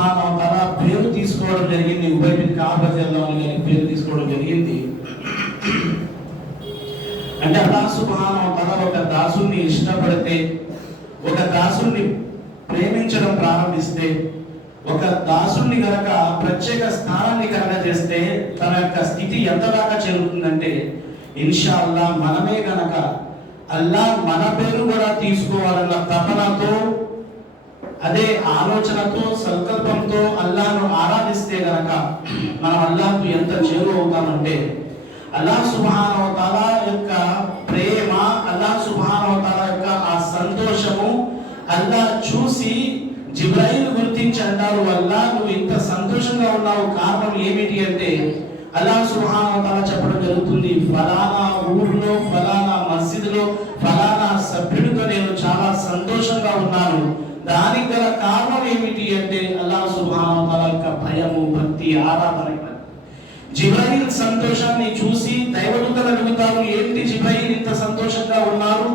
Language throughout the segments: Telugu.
సుబ్హానహు వ తఆలా పేరు తీసుకోవడం జరిగింది. ఉబయ్ బిన్ కఅబ్ రలియల్లాహు అన్హు పేరు తీసుకోవడం జరిగింది. అంటే అల్లాహ్ సుబ్హానహు వ తఆలా ఒక దాసుని ఇష్టపడితే, ఒక దాసుని ప్రేమించడం ప్రారంభిస్తే, ఒక దాసుని గనక ప్రత్యేక స్థానాన్ని కనుక చేస్తే తన యొక్క స్థితి ఎంత దాకా చేరుతుందంటే, ఇన్షాల్లా మనమే గనక అల్లాహ్ మన పేరు కూడా తీసుకోవాలన్న తపనతో, అదే ఆలోచనతో, సంకల్పంతో అల్లాహ్ను ఆరాధిస్తే గనక మనం అల్లాహ్కు ఎంత చేరువవుతామంటే, అల్లాహ్ సుబ్హానహు వ తఆలా యొక్క ప్రేమ, అల్లాహ్ సుబ్హానహు వ తఆలా యొక్క ఆ సంతోషము అల్లాహ్ చూసి జిబ్రాయిల్ గుర్తించి అంటారు, అల్లాహ్ నువ్వు ఇంత సంతోషంగా ఉన్నావు, కారణం ఏమిటి అంటే అల్లాహ్ సుబ్హానహు వ తఆలా చెప్పడం జరుగుతుంది, ఫలానా ఊర్లో, ఫలానా మస్జిద్లో, ఫలానా సభ్యుడితో నేను చాలా సంతోషంగా ఉన్నాను. దానికి గల కారణం ఏమిటి అంటే అల్లాహ్ సుబ్హానహు వ తఆలా యొక్క భయము, భక్తి, ఆరాధన. జిబ్రాయిల్ సంతోషాన్ని చూసి దైవదూతలు అడుగుతారు, ఏంటి జిబ్రాయిల్ ఇంత సంతోషంగా ఉన్నారు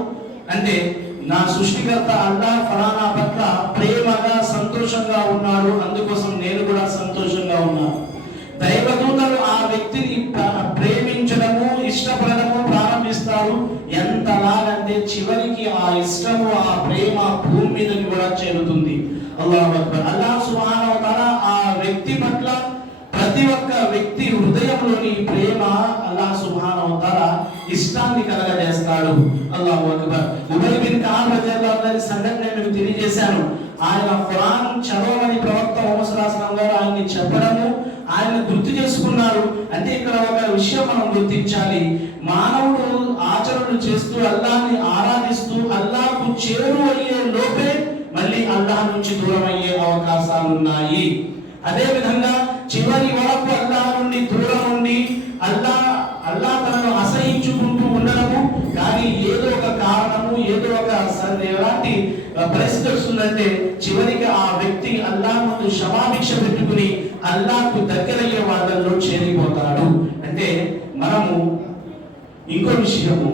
అంటే, నా సృష్టికర్త అల్లాహ్ ఫలానా పట్ల ప్రేమగా సంతోషంగా ఉన్నాడు, అందుకోసం నేను కూడా సంతోషంగా ఉన్నాను. దైవదూతలు ఆ వ్యక్తిని ప్రేమించడము, ఇష్టపడడము ప్రారంభిస్తారు. ఎంతలాగంటే చివరికి ఆ ఇష్టము, ఆ ప్రేమ భూమి మీదకి కూడా చేరుతుంది. అల్లాహు అక్బర్. అల్లాహ్ సుబ్హానహు వ తఆలా ఆ వ్యక్తి పట్ల, ప్రతి ఒక్క వ్యక్తి హృదయంలోని ప్రేమ అల్లాహ్ సుబ్హానహు వ తఆలా ఇష్టాన్ని కలగజేస్తాడు. అల్లాహు అక్బర్. ఉబయ్ బిన్ కఅబ్ రలియల్లాహు అన్హు సంఘటన నేను తెలియజేశాను. ఆయన ఖురాన్ చదవమని ప్రవక్త ముహమ్మద్ సల్లల్లాహు అలైహి వసల్లం గారు ఆయన్ని చెప్పడము, ఆయన గుర్తు చేసుకున్నారు. అంటే ఇక్కడ ఒక విషయం మనం గుర్తించాలి, మానవుడు ఆచరణలు చేస్తూ అల్లాహ్ని ఆరాధిస్తూ అల్లాహ్కు చేరువయ్యే లోపే మళ్ళీ అల్లాహ్ నుంచి దూరం అయ్యే అవకాశాలు ఉన్నాయి. అదే విధంగా చివరి వరకు అల్లాహ్ నుండి దూరం ఉండి అల్లాహ్ తనను అసహించుకుంటూ ఉండడము, కానీ ఏదో ఒక కారణము, ఏదో ఒక ఎలాంటి పరిస్థితి వస్తుందంటే చివరికి ఆ వ్యక్తి అల్లాహ్ ముందు క్షమాభిక్ష పెట్టుకుని అల్లాహ్కు దగ్గరయ్యే వాళ్ళలో చేరిపోతాడు. అంటే మనము ఇంకో విషయము,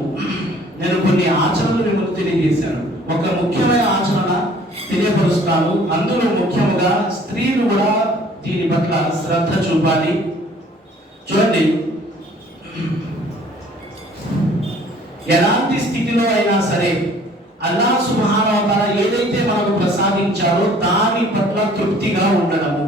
నేను కొన్ని ఆచరణలు మిమ్మల్ని తెలియజేశాను. ఒక ముఖ్యమైన ఆచరణ తెలియపరుస్తాను. అందులో ముఖ్యముగా స్త్రీలు కూడా దీని పట్ల శ్రద్ధ చూపాలి. చూడండి, ఎలాంటి స్థితిలో అయినా సరే అల్లాహ్ సుబ్హానహు వ తఆలా ఏదైతే మనకు ప్రసాదించారో దాని పట్ల తృప్తిగా ఉండడము,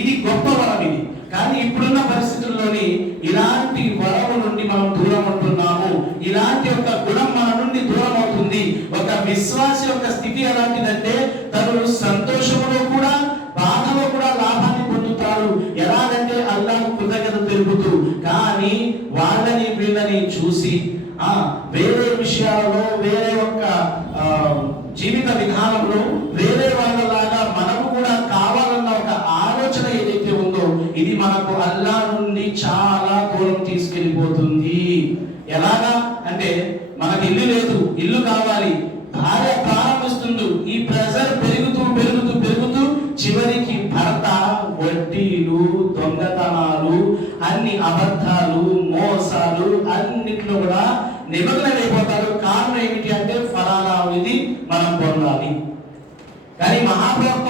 ఇది గొప్ప వరం. ఇది కానీ ఇప్పుడున్న పరిస్థితుల్లోని ఇలాంటి వరము నుండి మనం దూరం ఉంటున్నాము. ఇలాంటి ఒక గుణం మన నుండి దూరం అవుతుంది. ఒక విశ్వాసి యొక్క స్థితి ఎలాంటిదంటే తను సంతోషంలో కూడా, బాధలో కూడా లాభాన్ని పొందుతాడు. ఎలాగంటే అల్లాహ్ కృతజ్ఞత తెలుపుతూ. కానీ వాళ్ళని వీళ్ళని చూసి వేరే విషయాలలో, వేరే ఒక జీవిత విధానంలో వేరే వాళ్ళలాగా మనకు కూడా కావాలన్న ఒక ఆలోచన ఏదైతే ఉందో ఇది మనకు అల్లాహ్ నుండి చాలా దూరం తీసుకెళ్ళిపోతుంది. ఎలాగా అంటే, మనకి ఇల్లు లేదు, ఇల్లు కావాలి, భార్య ప్రారంభిస్తుంది, ఈ ప్రెజర్ పెరుగుతూ పెరుగుతూ పెరుగుతూ చివరికి భర్త వడ్డీలు, దొంగతనాలు, అన్ని అబద్ధాలు, మోసాలు అన్నిట్లో కూడా నిమగ్నమైపోతాడు. కారణం ఏమిటి అంటే ఫలానా ఇది మనం పొందాలి. కానీ మహాప్రవక్త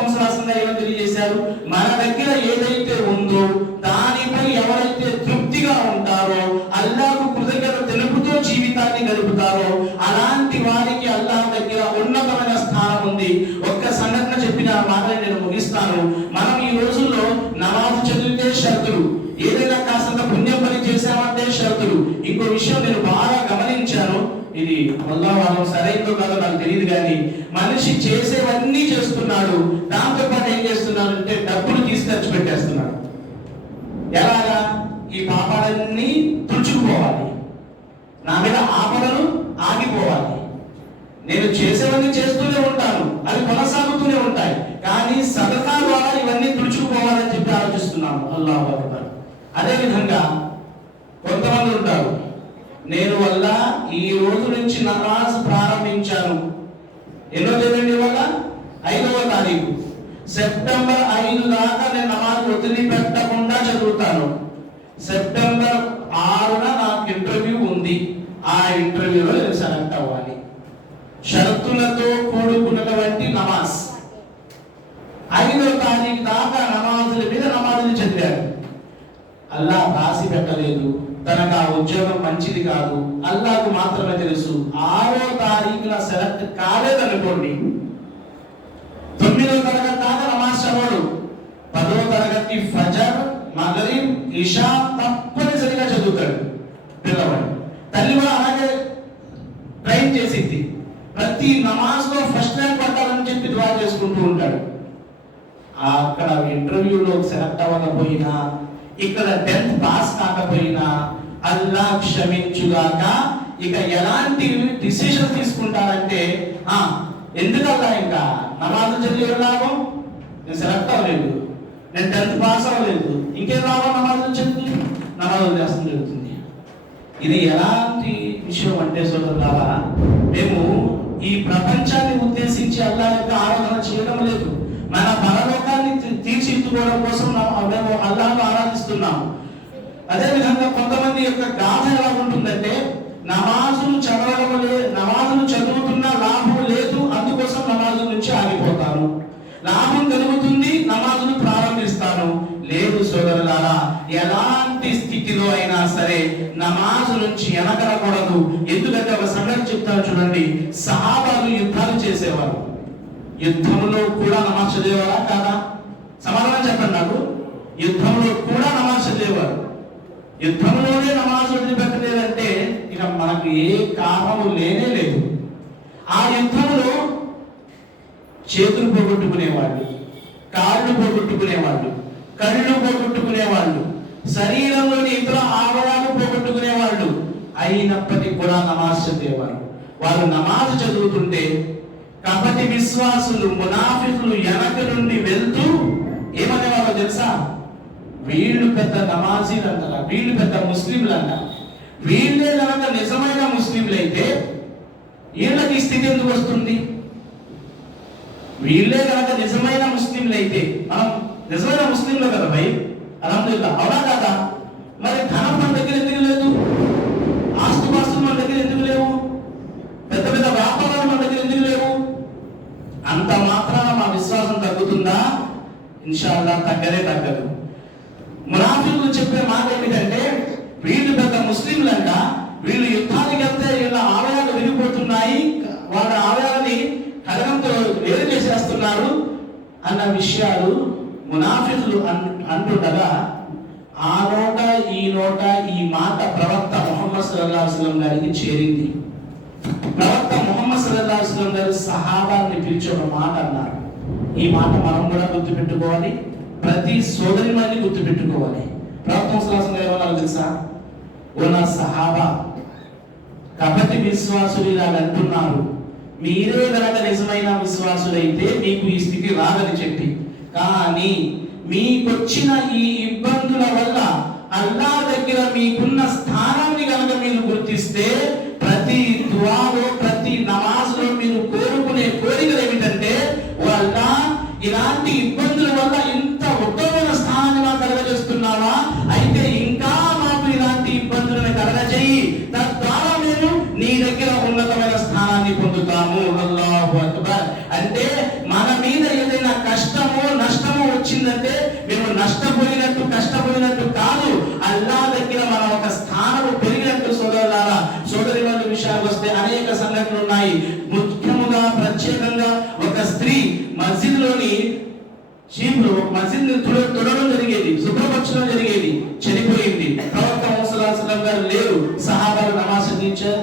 ఏమని తెలియజేశారు, మన దగ్గర ఏదైతే ఉందో దానిపై ఎవరైతే తృప్తిగా ఉంటారో, అల్లాహ్కు కృతజ్ఞత తెలుపుతూ జీవితాన్ని గడుపుతారో అలాంటి వారికి అల్లాహ్ దగ్గర ఉన్నతమైన స్థానం ఉంది. ఒక్క సంఘటన చెప్పిన మాటని నేను ముగిస్తాను. మనం ఈ రోజుల్లో నమాజ్ చదివితే షరతులు, ఏదైనా కాస్తంత పుణ్యం పని చేశామంటే షరతులు. ఇంకో విషయం నేను బాగా గమనించాను, ఇది వల్ల సరైనదో కాదో నాకు తెలియదు, కానీ మనిషి చేసేవన్నీ చేస్తున్నాడు, దాంతో పాటు ఏం చేస్తున్నాడంటే డబ్బులు తీసుకొచ్చి పెట్టేస్తున్నాడు. ఎలాగా? ఈ పాపాలన్నీ తుడుచుకుపోవాలి, నా మీద ఆపదలు ఆగిపోవాలి, నేను చేసేవన్నీ చేస్తూనే ఉంటాను, అవి కొనసాగుతూనే ఉంటాయి, కానీ సదకా ద్వారా ఇవన్నీ తుడుచుకుపోవాలని చెప్పి ఆలోచిస్తున్నాను. అల్లాహు అక్బర్. అదే విధంగా కొంతమంది ఉంటారు, నేను వల్ల ఈ రోజు నుంచి నమాజ్ ప్రారంభించాను. ఎన్నో తేదీ వల్ల 5వ తారీఖు సెప్టెంబర్ 5 దాకా నేను నమాజ్ వదిలిపెట్టకుండా చదువుతాను. సెప్టెంబర్ 6న నాకు ఇంటర్వ్యూ ఉంది, ఆ ఇంటర్వ్యూలో నేను సెలెక్ట్ అవ్వాలి. షరతులతో కూడుకున్నటువంటి నమాజ్ 5వ తారీఖు దాకా పెట్టలేదు, తనకు ఆ ఉద్యోగం మంచిది కాదు, అల్లాహకు మాత్రమే తెలుసు. 6వ తారీఖున సెలెక్ట్ కాలేదనుకోండి, 9వ తరగతి దాకా నమాజ్ చదవడు, 10వ తరగతి ఫజర్, మగరిబ్, ఇషా తప్పనిసరిగా చదువుతాడు పిల్లవాడు. తల్లి కూడా అలాగే ట్రైన్ చేసింది. ప్రతి నమాజ్ లో ఫస్ట్ ర్యాంక్ పట్టాలని చెప్పి దుఆ చేసుకుంటూ ఉంటాడు. అక్కడ ఇంటర్వ్యూలో సెలెక్ట్ అవ్వకపోయినా, ఇక్కడ 10th పాస్ కాకపోయినా అల్లా క్షమించుగాక. ఇక ఎలాంటి డిసిషన్ తీసుకుంటారంటే, ఎందుకల్లా ఇంకా నమాజ్ చదివి లాభం, నేను సెలెక్ట్ అవ్వలేదు, నేను 10th పాస్ అవ్వలేదు, ఇంకేం లాభం నమాజ్ చదివి, నమాజ్ చేస్తుంది జరుగుతుంది. ఇది ఎలాంటి విషయం అంటే సోదరులారా, మేము ఈ ప్రపంచాన్ని ఉద్దేశించి అల్లా యొక్క ఆరాధన చేయడం లేదు, మన పరలోకాన్ని తీర్చిదిద్దుకోవడం కోసం మేము అల్లాహ్ను ఆరాధిస్తున్నాము. అదేవిధంగా కొంతమంది యొక్క గాథ ఎలా ఉంటుందంటే, నమాజులు చదువుతున్న లాభం లేదు, అందుకోసం నమాజు నుంచి ఆగిపోతాను, లాభం కలుగుతుంది నమాజును ప్రారంభిస్తాను. లేదు సోదరులారా, ఎలాంటి స్థితిలో అయినా సరే నమాజు నుంచి వెనకరకూడదు. ఎందుకంటే ఒక సంగతి చెప్తాను చూడండి, సహాబాలు యుద్ధాలు చేసేవారు, యుద్ధంలో కూడా నమాజ్ చదివేవారా కాదా? సమాధానం చెప్పండి నాకు. యుద్ధంలో కూడా నమాజ్ చదివేవారు. యుద్ధంలోనే నమాజ్ వదిలిపెట్టలేదంటే ఇక మనకు ఏ కారణము లేనే లేదు. ఆ యుద్ధంలో చేతులు పోగొట్టుకునేవాళ్ళు, కాళ్ళు పోగొట్టుకునేవాళ్ళు, కళ్ళు పోగొట్టుకునేవాళ్ళు, శరీరంలోని ఇతర అవయవాలు పోగొట్టుకునేవాళ్ళు. అయినప్పటికీ కూడా నమాజ్ చదివేవారు. వాళ్ళు నమాజ్ చదువుతుంటే కపటి విశ్వాసులు, మునాఫికులు వెనక నుండి వెళ్తూ ఏమనేవాళ్ళో తెలుసా? వీళ్ళు పెద్ద నమాజీలు అంటారా, వీళ్ళు పెద్ద ముస్లింలు అంట. వీళ్ళే కనుక నిజమైన ముస్లింలు అయితే వీళ్ళకి స్థితి ఎందుకు వస్తుంది? వీళ్ళే కనుక నిజమైన ముస్లింలు అయితే, మనం నిజమైన ముస్లింలు కదా భయ్, అల్హమ్దులిల్లాహ్, అవునా కదా? మరి ధనం మన దగ్గర ఎందుకు లేదు? ఆస్తుపాస్తులు మన దగ్గర ఎందుకు లేవు? పెద్ద పెద్ద వ్యాపారాలు మన దగ్గర ఎందుకు లేవు? అంత మాత్రాన మా విశ్వాసం తగ్గుతుందా? ఇన్షాల్లా తగ్గదు. మునాఫికులు చెప్పే మాట ఏమిటంటే, వీళ్ళు పెద్ద ముస్లింలంట, వీళ్ళు యుద్ధానికి వెళ్తే వీళ్ళ ఆలయాలు విరిగిపోతున్నాయి, వాళ్ళ ఆలయాలని కలగంతో వేరు చేసేస్తున్నారు అన్న విషయాలు మునాఫికులు అంటుండగా, ఆ నోట ఈ నోట ఈ మాట ప్రవక్త ముహమ్మద్ సల్లల్లాహు అలైహి వసల్లం గారికి చేరింది. ప్రవక్త ముహమ్మద్ సల్లల్లాహు అలైహి వసల్లం గారు సహాబాని పిలిచి ఒక మాట అన్నారు. ఈ మాట మనం కూడా గుర్తుపెట్టుకోవాలి, ప్రతి సోదరి మంది గుర్తుపెట్టుకోవాలి. ప్రవక్త సల్లల్లాహు అలైహి వసల్లం గారు తెలుసా, ఓ నా సహాబా, కపటి విశ్వాసులు ఇలా అంటున్నారు, మీరే గనక నిజమైన విశ్వాసులైతే మీకు ఈ స్థితి రాదని చెప్పి, కానీ మీకొచ్చిన ఈ ఇబ్బందుల వల్ల అల్లాహ్ దగ్గర మీకున్న స్థానాన్ని గనక మీరు గుర్తిస్తే, ప్రతి దుఆలో ప్రతి నమాజ్లో మీరు కోరుకునే కోరికలు ఏమిటంటే, ఓ అల్లాహ్, ఇలాంటి ఇబ్బందుల వల్ల ఇంత ఉత్తమమైన స్థానాన్ని మాకు కలగజేస్తున్నావా, అయితే ఇంకా మాకు ఇలాంటి ఇబ్బందులను కలగజేయి, తద్వారా మేము నీ దగ్గర ఉన్నతమైన స్థానాన్ని పొందుతాము. అల్లాహు అక్బర్. అంటే మన మీద ఏదైనా కష్టమో నష్టమో వచ్చిందంటే మేము నష్టపోయినట్టు కష్టపోయినట్టు కాదు, అల్లాహ్ దగ్గర మన ఒక స్థానము పెరిగినట్టు. సోదరులారా, సోదరి వాళ్ళ విషయాలు వస్తే అనేక సంఘటనలు ఉన్నాయి. ముఖ్యముగా ప్రత్యేకంగా ఒక స్త్రీ మస్జిద్లోని చీపురు మస్జిద్ని తుడవడం జరిగేది, శుభ్రపరచడం జరిగేది, చనిపోయింది. ప్రవక్త ముహమ్మద్ సల్లల్లాహు అలైహి వసల్లం గారు లేరు, సహాబాలు నమాజ్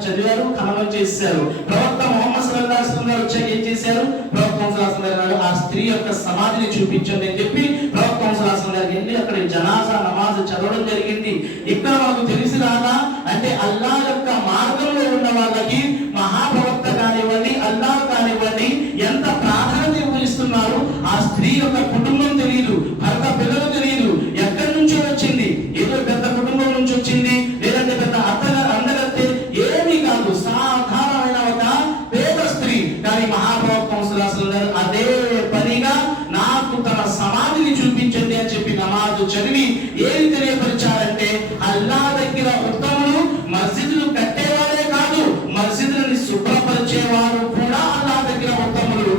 చదివారు, ఖననం చేశారు. ప్రవక్త ముహమ్మద్ సల్లల్లాహు అలైహి వసల్లం గారు వచ్చాక ఏం చేశారు? ప్రవక్త ముహమ్మద్ సల్లల్లాహు అలైహి వసల్లం గారు ఆ స్త్రీ యొక్క సమాధిని చూపించండి అని చెప్పి ప్రవక్త ముహమ్మద్ సల్లల్లాహు అలైహి వసల్లం గారికి వెళ్ళి అక్కడ జనాజా నమాజ్ చదవడం జరిగింది. ఇక్కడ మనకు తెలిసి రాదా అంటే, అల్లాహ్ యొక్క మార్గంలో ఉన్న వాళ్ళకి మహాప్రవక్త కానివ్వండి, అల్లాహ్ కానివ్వండి, ఎంత ప్రాధాన్యత ఇస్తున్నారు. ఆ స్త్రీ యొక్క కుటుంబం తెలియదు, భర్త పిల్లలు తెలియదు, ఎక్కడి నుంచో వచ్చింది, ఏదో పెద్ద కుటుంబం నుంచి వచ్చింది, లేదంటే పెద్ద అందగత్తే, ఏమీ కాదు, సాధారణమైన ఒక పేద స్త్రీ. కానీ మహాప్రవక్త సల్లల్లాహు అలైహి వసల్లం అదే పనిగా నాకు తన సమాధిని చూపించండి అని చెప్పి నమాజ్ చదివి ఏమి తెలియపరిచారంటే, అల్లాహ్ దగ్గర ఉత్తములు మస్జిద్లు కట్టేవారే కాదు, మస్జిద్లని శుభ్రపరిచేవారు కూడా అల్లాహ్ దగ్గర ఉత్తములు.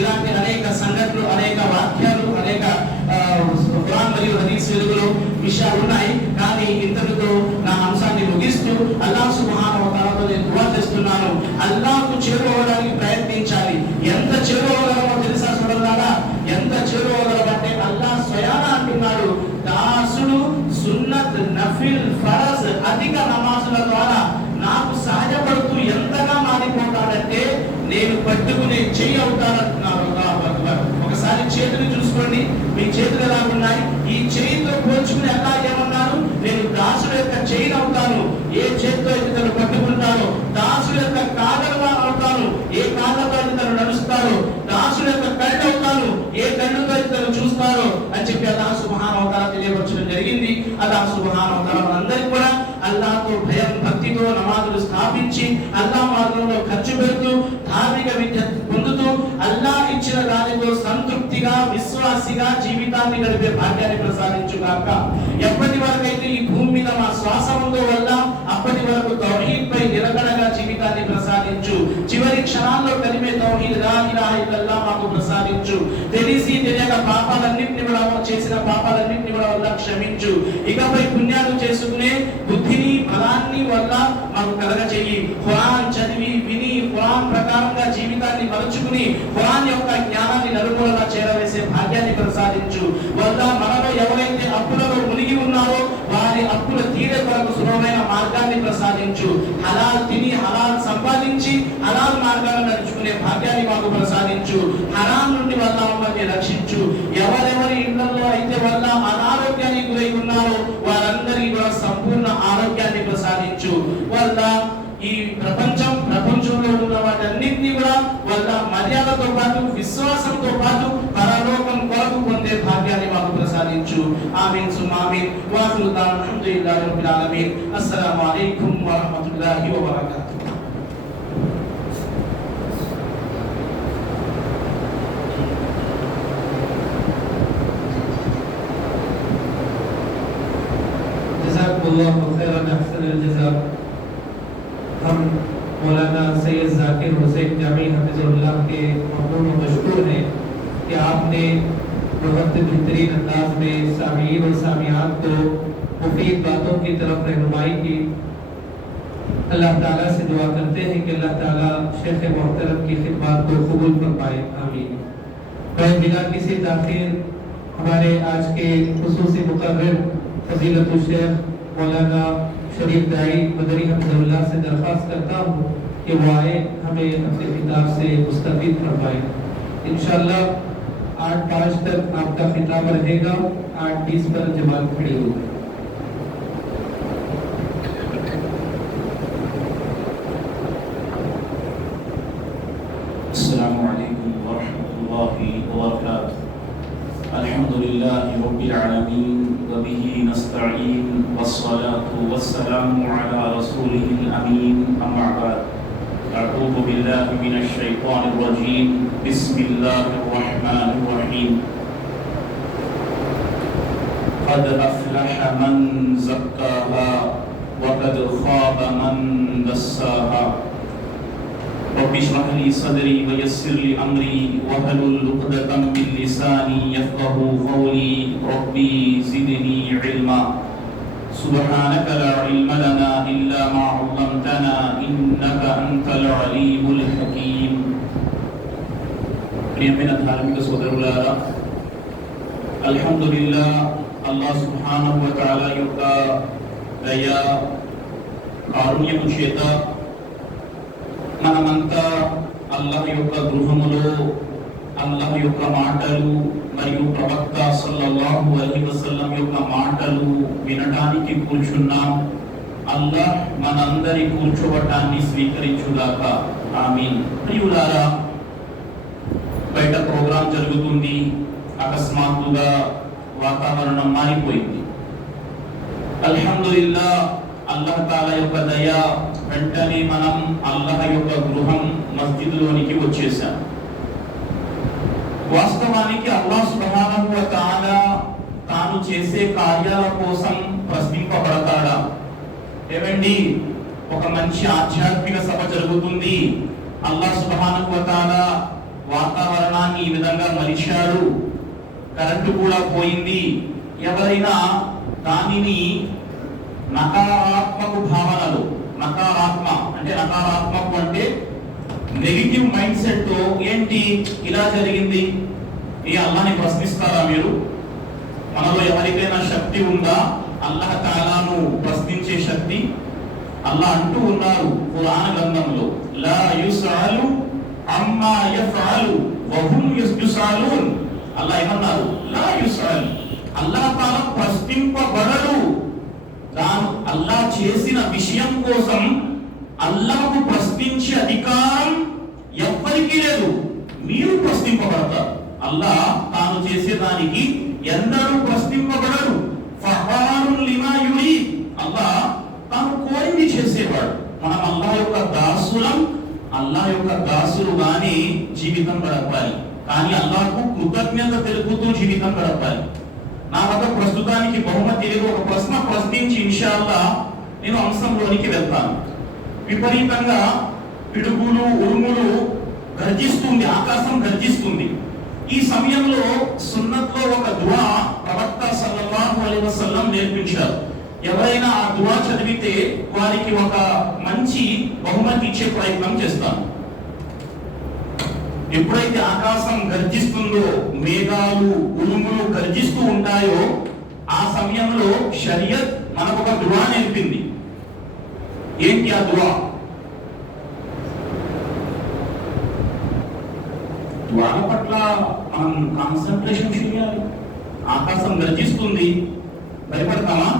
ఇలాంటి అనేక సంఘటనలు, అనేక వాక్యాలు, అనేక ఖురాన్ మరియు హదీస్ వెలుగులో విషయాలు ఉన్నాయి. కానీ అల్లాహ్కు చేరువవడానికి ప్రయత్నించాలి. ఎంత చేరువగలమో తెలుసా సోదరులారా? ఎంత చేరువగలమంటే అల్లాహ్ స్వయాన అంటున్నాడు, దాసుడు సున్నత్, నఫిల్, ఫరజ్ అధిక నమాజుల ద్వారా నాకు సహాయపడుతూ ఎంతగా మారిపోతాడంటే నేను పట్టుకునే చెయ్యి అవుతానంటున్నారు. ఒకసారి చేతులు చూసుకోండి, మీ చేతులు ఎలా ఉన్నాయి? ఈ చేయితో పోల్చుకుని ఎలా ఏమన్నారు? నేను దాసుడు యొక్క చెయ్యి అవుతాను. ఏ చేతితో అయితే తను పట్టుకుంటానో దాసుడు యొక్క కాళ్ళగా అవుతాను. ఏ కాళ్ళతో అయితే తను నడుస్తారో దాసుడు యొక్క కళ్ళు అవుతాను. ఏ కళ్ళుతో అయితే తను చూస్తారో అని చెప్పి అల్లాహ్ సుబ్హానహు వ తఆలా తెలియపరచడం జరిగింది. అల్లాహ్ సుబ్హానహు వ తఆలా మనందరికీ కూడా అల్లాహ్తో భయం భక్తితో నమాజులు స్థాపించి అల్లాహ్ మార్గంలో ఖర్చు పెడుతూ ధార్మిక విద్య పొందుతూ అల్లాహ్ ఇచ్చిన దానితో సంతృప్తిగా విశ్వాసిగా జీవితాన్ని గడిపే భాగ్యాన్ని ప్రసాదించుగాక. ఎప్పటి వరకైతే ఈ భూమి మీద మా శ్వాస ఉందో వల్ల అప్పటి వరకు తౌహీద్ పై నిలకడగా జీవితాన్ని ప్రసాదించు. చివరి క్షణాల్లో కలిమే తౌహీద్ లా ఇలాహ ఇల్లల్లాహ్ మాకు ప్రసాదించు. తెలిసి తెలియక పాపాలన్నింటినీ కూడా చేసిన పాపాలన్నింటినీ కూడా వల్ల క్షమించు. ఇకపై పుణ్యాలు చేసుకునే బుద్ధిని బలాన్ని వల్ల మాకు కలగజేయి. ఖురాన్ చదివి విని ఖురాన్ ప్రకారంగా జీవితాన్ని మలుచుకుని ఖురాన్ యొక్క జ్ఞానాన్ని నలుమూలలా చేరవేసే భాగ్యాన్ని ప్రసాదించు. వల్ల మనలో ఎవరైతే అప్పులలో మునిగి ఉన్నారో వారి అప్పుల తీరే కొరకు సులభమైన మార్గాన్ని ప్రసాదించు. హలాల్ తిని హలాల్ సంపాదించి హలాల్ మార్గాలను నడుచుకునే భాగ్యాన్ని మాకు ప్రసాదించు. హరాం నుండి వల్ల మమ్మల్ని రక్షించు. ఎవరెవరి ఇళ్లలో అయితే వల్ల అనారోగ్యానికి గురై ఉన్నారో వారందరికీ కూడా సంపూర్ణ ఆరోగ్యాన్ని ప్రసాదించు. వల్ల ఈ ప్రపంచంలో ఉన్న వాటన్నింటినీ కూడా వల్ల మర్యాదతో పాటు విశ్వాసంతో పాటు పరలోకం కొరకు పొందే భాగ్యాన్ని మాకు ప్రసాదించు. ఆమీన్ సుమ్మ ఆమీన్. వాఖిరు దఅవానా అల్హమ్దులిల్లాహి రబ్బిల్ ఆలమీన్. అస్సలాము అలైకుం వరహ్మతుల్లాహి వబరకాతుహు. जज़ाकुमुल्लाहु खैरन अहसनल जज़ा। हम मौलाना सैयद ज़ाकिर हुसैन जामी हफ़िज़ुल्लाह के ममनून व मशकूर हैं कि आपने बहुत बेहतरीन अंदाज में सामीन और सामियात को मुफीद बातों की तरफ रहनुमाई की। अल्लाह ताला से दुआ करते हैं कि अल्लाह ताला शेख मोहतरम की खिदमत को कबूल फरमाए, आमीन। मैं बिना किसी ताख़ीर हमारे आज के खुसूसी मुक़र्रिर फज़ीलतुल शेख मौलाना शरीफ दाई मदरी हफ़िज़ुल्लाह से दरख्वास्त करता हूँ कि वो आए, हमें अपने खिताब से मुस्तफ़ीद फरमाए। इंशाअल्लाह 8:05 तक आपका खिताब रहेगा। 8:20 पर जमात खड़ी होगी। अस्सलामु अलैकुम वरहमतुल्लाहि वबरकातुहू। अल्हम्दुलिल्लाहि रब्बिल आलमीन व बिही नस्तईन वस्सलातु वस्सलामु अला रसूलिहिल अमीन अम्मा बाद। अऊज़ु बिल्लाहि मिनश शैतानिर रजीम। बिस्मिल्लाहिर रहमानिर रहीम। क़द अफ़लह मन ज़क्काहा व क़द ख़ाब मन दस्साहा। रब्बि इश्रह ली सदरी व यस्सिर ली अमरी वहलुल उक़दतम मिन लिसानी यफ़क़हू क़ौली। रब्बी ज़िदनी इल्मा। सुब्हानक ला इल्म लना इल्ला मा अल्लमतना इन्नका अंतल अलीमुल हकीम। प्రియమైన ధార్మిక సోదరులారా, అల్హమ్దులిల్లాహ్ అల్లాహ్ సుబ్హానహు వ తఆలా యొక్క దయ కారుణ్యము చేత మనమంతా అల్లాహ్ యొక్క గృహములో అల్లాహ్ యొక్క మాటలు మరియు ప్రవక్త సల్లల్లాహు అలైహి వసల్లం యొక్క మాటలు వినడానికి కూర్చున్నాం. అల్లాహ్ మనందరి కూర్చోవటాన్ని స్వీకరించుగాక, ఆమీన్. ప్రియులారా, బయట ప్రోగ్రాం జరుగుతుంది. అకస్మాత్తుగా వాతావరణం మారిపోయింది. అల్హమ్దులిల్లాహ్ అల్లాహ్ తాలా యొక్క దయ, వెంటనే మనం అల్లాహ్ యొక్క గృహం మస్జిద్లోనికి వచ్చేసాం. వాస్తవానికి అల్లాహ్ సుబ్హానహు వ తఆలా తాను చేసే కార్యాల కోసం ప్రశ్నింపబడతాడా? ఏమండి, ఒక మంచి ఆధ్యాత్మిక సభ జరుగుతుంది. అల్లాహ్ సుబ్హానహు వ తఆలా వాతావరణాన్ని ఈ విధంగా మలిచాడు, కరెంటు కూడా పోయింది. ఎవరైనా దానిని నకారాత్మక భావనలు, నకారాత్మక అంటే నెగిటివ్ మైండ్ సెట్ తో ఏంటి ఇలా జరిగింది, ఈ అల్లాహ్ని ప్రశ్నిస్తారా మీరు? మనలో ఎవరికైనా శక్తి ఉందా అల్లాహ్ తాలాను ప్రశ్నించే శక్తి? అల్లాహ్ అంటూ ఉన్నారు ఖురాన్ గ్రంథంలో, లా యుస్అలు అమ్మా యఫ్అలు వహుం యుస్అలూన్. అల్లాహ్ ఏమన్నారు? లా యుస్అల్, అల్లాహ్ తాలా ప్రశ్నింపబడడు. అల్లాహ్ చేసిన విషయం కోసం అల్లాహ్కు ప్రశ్నించే అధికారం ఎవ్వరికీ లేదు. మీరు ప్రశ్నింపబడతారు. అల్లాహ్ తాను చేసేదానికి ఎన్నడూ ప్రశ్నింపబడడు. ఫఅాలున్ లిమా యురీద్, అల్లాహ్ తాను కోరింది చేసేవాడు. మనం అల్లాహ్ యొక్క దాసులం, అల్లాహ్ యొక్క దాసులుగానే జీవితం గడపాలి. కానీ అల్లాహ్కు కృతజ్ఞత తెలుపుతూ జీవితం గడపాలి. నా వద్ద ప్రస్తుతానికి బహుమతి లేదు. ఒక ప్రశ్న ప్రశ్నించి ఇన్షాల్లాహ్ నేను అంశంలోనికి వెళ్తాను. విపరీతంగా పిడుగులు ఉరుములు గర్జిస్తుంది, ఆకాశం గర్జిస్తుంది. ఈ సమయంలో సున్నత్లో ఒక దుఆ ప్రవక్త సల్లల్లాహు అలైహి వసల్లం నేర్పించారు. ఎవరైనా ఆ దుఆ చదివితే వారికి ఒక మంచి బహుమతి ఇచ్చే ప్రయత్నం చేస్తాను. ఎప్పుడైతే ఆకాశం గర్జిస్తుందో, మేఘాలు ఉరుములు గర్జిస్తూ ఉంటాయో, ఆ సమయంలో షరియత్ మనకు ఒక దుఆ నేర్పింది. ఏంటి ఆ దుఆ? దుఆ పట్ల మనం కాన్సంట్రేషన్ చేయాలి. ఆకాశం గర్జిస్తుంది, భయపడతామా?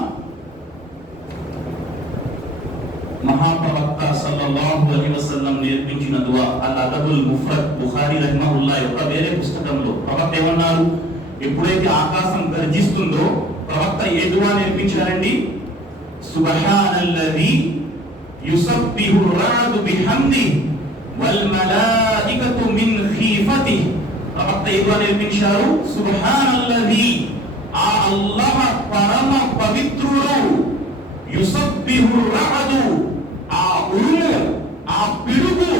మహాప్రవక్త సల్లల్లాహు అలైహి వసల్లం నేర్పించిన దుఆ అల్ అదబుల్ ముఫ్రద్, బుఖారీ రహిమహుల్లాహ్ యొక్క వేరే పుస్తకంలో ప్రవక్త ఏమన్నారు? ఎప్పుడైతే ఆకాశం గర్జిస్తుందో ప్రవక్త ఏ దుఆ నేర్పించారండి? సుబ్హానల్లజీ యుసబ్బిహు రఅదు బిహమ్ది వల్ మలాయికతు మిన్ ఖీఫతి. ప్రవక్త ఏ దుఆ నేర్పించారు? సుబ్హానల్లజీ, ఆ అల్లాహ్ పరమ పవిత్రుడు, యుసబ్బిహు రఅదు, ఆ ఉరుము ఆ పిడుగు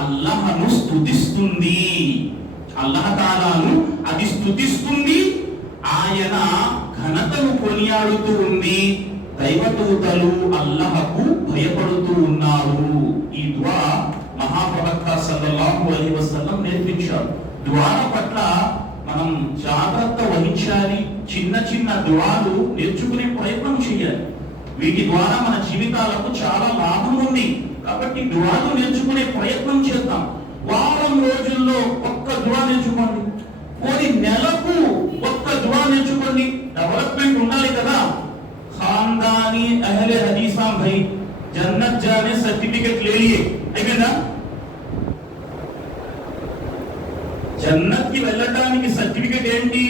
అల్లాహ్ను స్తుతిస్తుంది. అల్లాహ్ తాలాను అది స్తుతిస్తుంది. ఆయన ఘనతను కొనియాడుతూ ఉంది. దైవదూతలు అల్లాహ్కు భయపడుతూ ఉన్నారు. ఈ దుఆ మహాప్రవక్త సల్లల్లాహు అలైహి వసల్లం నేర్పించారు. దుఆల పట్ల మనం జాగ్రత్త వహించాలి. చిన్న చిన్న దుఆలు నేర్చుకునే ప్రయత్నం చేయాలి. వీటి ద్వారా మన జీవితాలకు చాలా లాభం ఉంది. కాబట్టి దుఆలు నేర్చుకునే ప్రయత్నం చేద్దాం. వారం రోజుల్లో ఒక్క దుఆ నేర్చుకోండి. పోనీ నెలకు ఒక్క దుఆ నేర్చుకోండి. డెవలప్మెంట్ ఉండాలి కదా. ఖాన్దానీ అహ్లే హదీసా భై జన్నత్ జానే సర్టిఫికెట్ లే లియే, అయిపోయిందా? జన్నత్ కి వెళ్ళడానికి సర్టిఫికెట్ ఏంటి?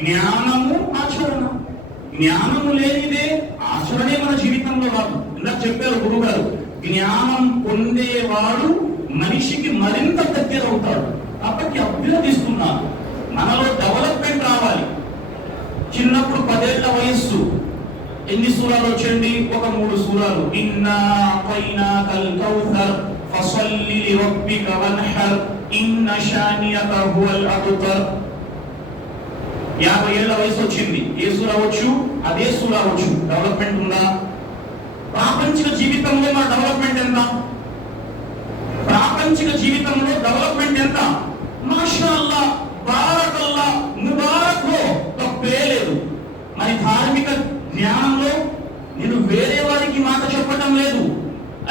జ్ఞానము, ఆచరణ. జ్ఞానము లేనిదే ఆచరణే మన జీవితంలో రాదు. ఇందాక చెప్పారు గురువు గారు, జ్ఞానం పొందేవాడు మనిషికి మరింత దగ్గర అవుతాడు. కాబట్టి అభ్యర్థిస్తున్నాను, మనలో డెవలప్మెంట్ రావాలి. చిన్నప్పుడు 10 ఏళ్ల వయస్సు ఎన్ని సూరాలు వచ్చండి? ఒక 3 సూరాలు. ఇన్నా అతైనాకల్ కౌసర్ ఫసల్లి లిరబ్బిక వన్హర్ ఇన్న షానియక హువల్ అబ్తర్. 50 ఏళ్ల వయసు వచ్చింది. ఏ సూరా వచ్చు? అదే సూరా వచ్చు. డెవలప్మెంట్ ఉందా? ప్రాపంచిక జీవితంలో మన డెవలప్మెంట్ ఎంత? ప్రాపంచిక జీవితంలో డెవలప్మెంట్ ఎంత? మాషాఅల్లా, బారకల్లా, ముబారక్ హో, తప్పే లేదు. మరి ధార్మిక జ్ఞానంలో నేను వేరే వారికి మాట చెప్పడం లేదు,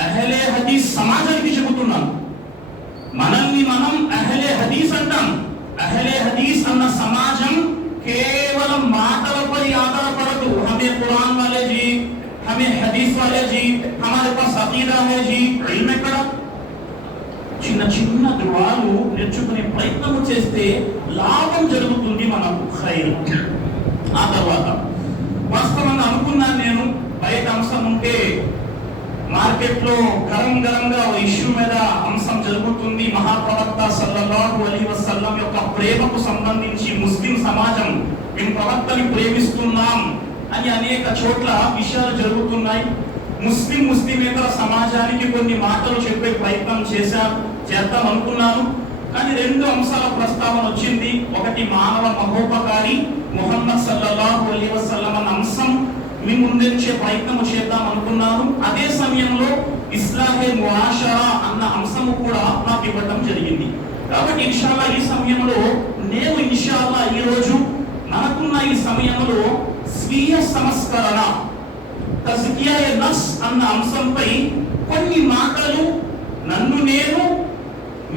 అహ్లే హదీస్ సమాజానికి చెబుతున్నాను. మనల్ని మనం అహ్లే హదీస్ అంటాం. అహ్లే హదీస్ అన్న సమాజం కేవలం మాటలపై ఆధారపడదు. హమే కురాన్ వాలే జీ, హమే హదీస్ వాలే జీ, హమారే పాస్ అకీదా హై జీ. ఇల్మ్ ఎక్కడ? చిన్న చిన్న దుఆలు నేర్చుకునే ప్రయత్నం చేస్తే లాభం జరుగుతుంది మనకు. ఖైర్. ఆ తర్వాత వాస్తవంగా అనుకున్నాను నేను, బయట అంశం ఉంటే మార్కెట్లో గరంగా ఇష్యూ మీద అంశం జరుగుతుంది. మహాప్రవక్త సల్లల్లాహు అలైహి వసల్లం యొక్క ప్రేమకు సంబంధించి ముస్లిం సమాజం మేము ప్రవక్తని ప్రేమిస్తున్నాం అని అనేక చోట్ల విషయాలు జరుగుతున్నాయి. ముస్లిమేతర సమాజానికి కొన్ని మాటలు చెప్పే ప్రయత్నం చేద్దాం అనుకున్నాను. కానీ 2 అంశాల ప్రస్తావన వచ్చింది. ఒకటి మానవ మహోపకారి ముహమ్మద్ సల్లల్లాహు అలైహి వసల్లం అన్న అంశం మీ ముందుంచే ప్రయత్నం చేద్దాం అనుకున్నాను. అదే సమయంలో ఇస్లాహే ముఆషరా అన్న అంశము కూడా నాకు ఇవ్వటం జరిగింది. కాబట్టి ఇన్షాల్లా ఈ సమయంలో నేను ఇన్షాల్లా ఈ రోజు మనకున్న ఈ సమయంలో స్వీయ సంస్కరణ తజ్కియాయే నఫ్స్ అన్న అంశంపై కొన్ని మాటలు నన్ను నేను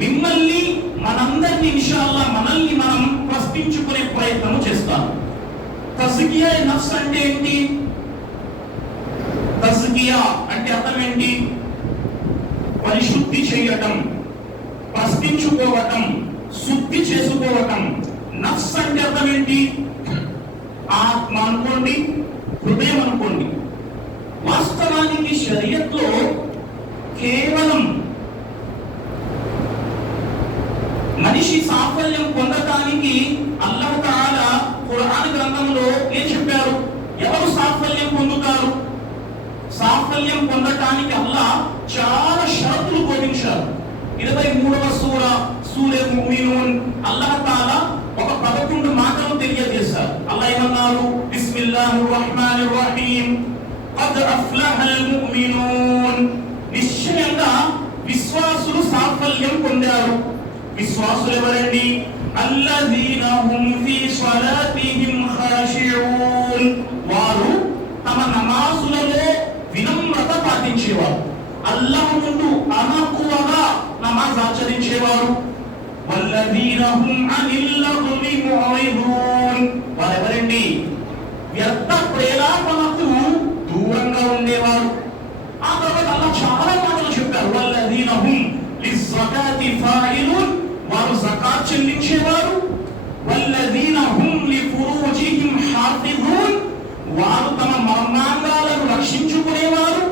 మిమ్మల్ని మనందరినీ ఇన్షాల్లా మనల్ని మనం ప్రశ్నించుకునే ప్రయత్నం చేస్తాను. తజ్కియాయే నఫ్స్ అంటే ఏంటి? తజ్కియా అంటే అర్థం ఏంటి? పరిశుద్ధి చేయటం, ప్రశ్నించుకోవటం, శుద్ధి చేసుకోవటం. నఫ్స్ అంటే అర్థం ఏంటి? ఆత్మ అనుకోండి, హృదయం అనుకోండి. వాస్తవానికి షరియత్లో కేవలం మనిషి సాఫల్యం పొందటానికి అల్లాహ్ తఆలా ఖురాన్ గ్రంథంలో ఏం చెప్పారు? ఎవరు సాఫల్యం పొందుతారు? సాఫల్యం పొందటానికి అల్లాహ్ చాలా షరతులు బోధించారు. 23వ సూరే ముమినూన్ అల్లాహ్ తఆలా ఒక 11 మాటలు తెలియజేశారు. అల్లాహ్ ఏమన్నారు? బిస్మిల్లాహిర్ రహ్మానిర్ రహీం ఖద్ అఫ్లహల్ ముమినూన్. నిశ్చయంగా విశ్వాసులు సాఫల్యం పొందారు. విశ్వాసులు ఎవరండి? అల్లదీన హుమ్ ఫీ స్వలాతిహిం ఖాషిఊన్. వారు తమ నమాజులలో వినమ్రత పాటించేవారు, అల్లాహ్ ముందు అణకువగా నమాజ్ ఆచరించేవారు. వల్లదీన హుమ్ అనిల్ లగ్వి మురిదూన్. వారెవరండి? వ్యర్థ ప్రేలాపనకు దూరంగా ఉండేవారు. ఆ తర్వాత అల్లాహ్ చాలా మాటలు చెప్పారు. వల్లదీన హుమ్ లిజ్జకాతి ఫాయిలూన్. వారు జకాత్ చెల్లించేవారు. వల్లదీన హుమ్ లిఫురూజిహిం హాఫిజూన్. వారు తమ మర్మాంగాలను రక్షించుకునేవారు.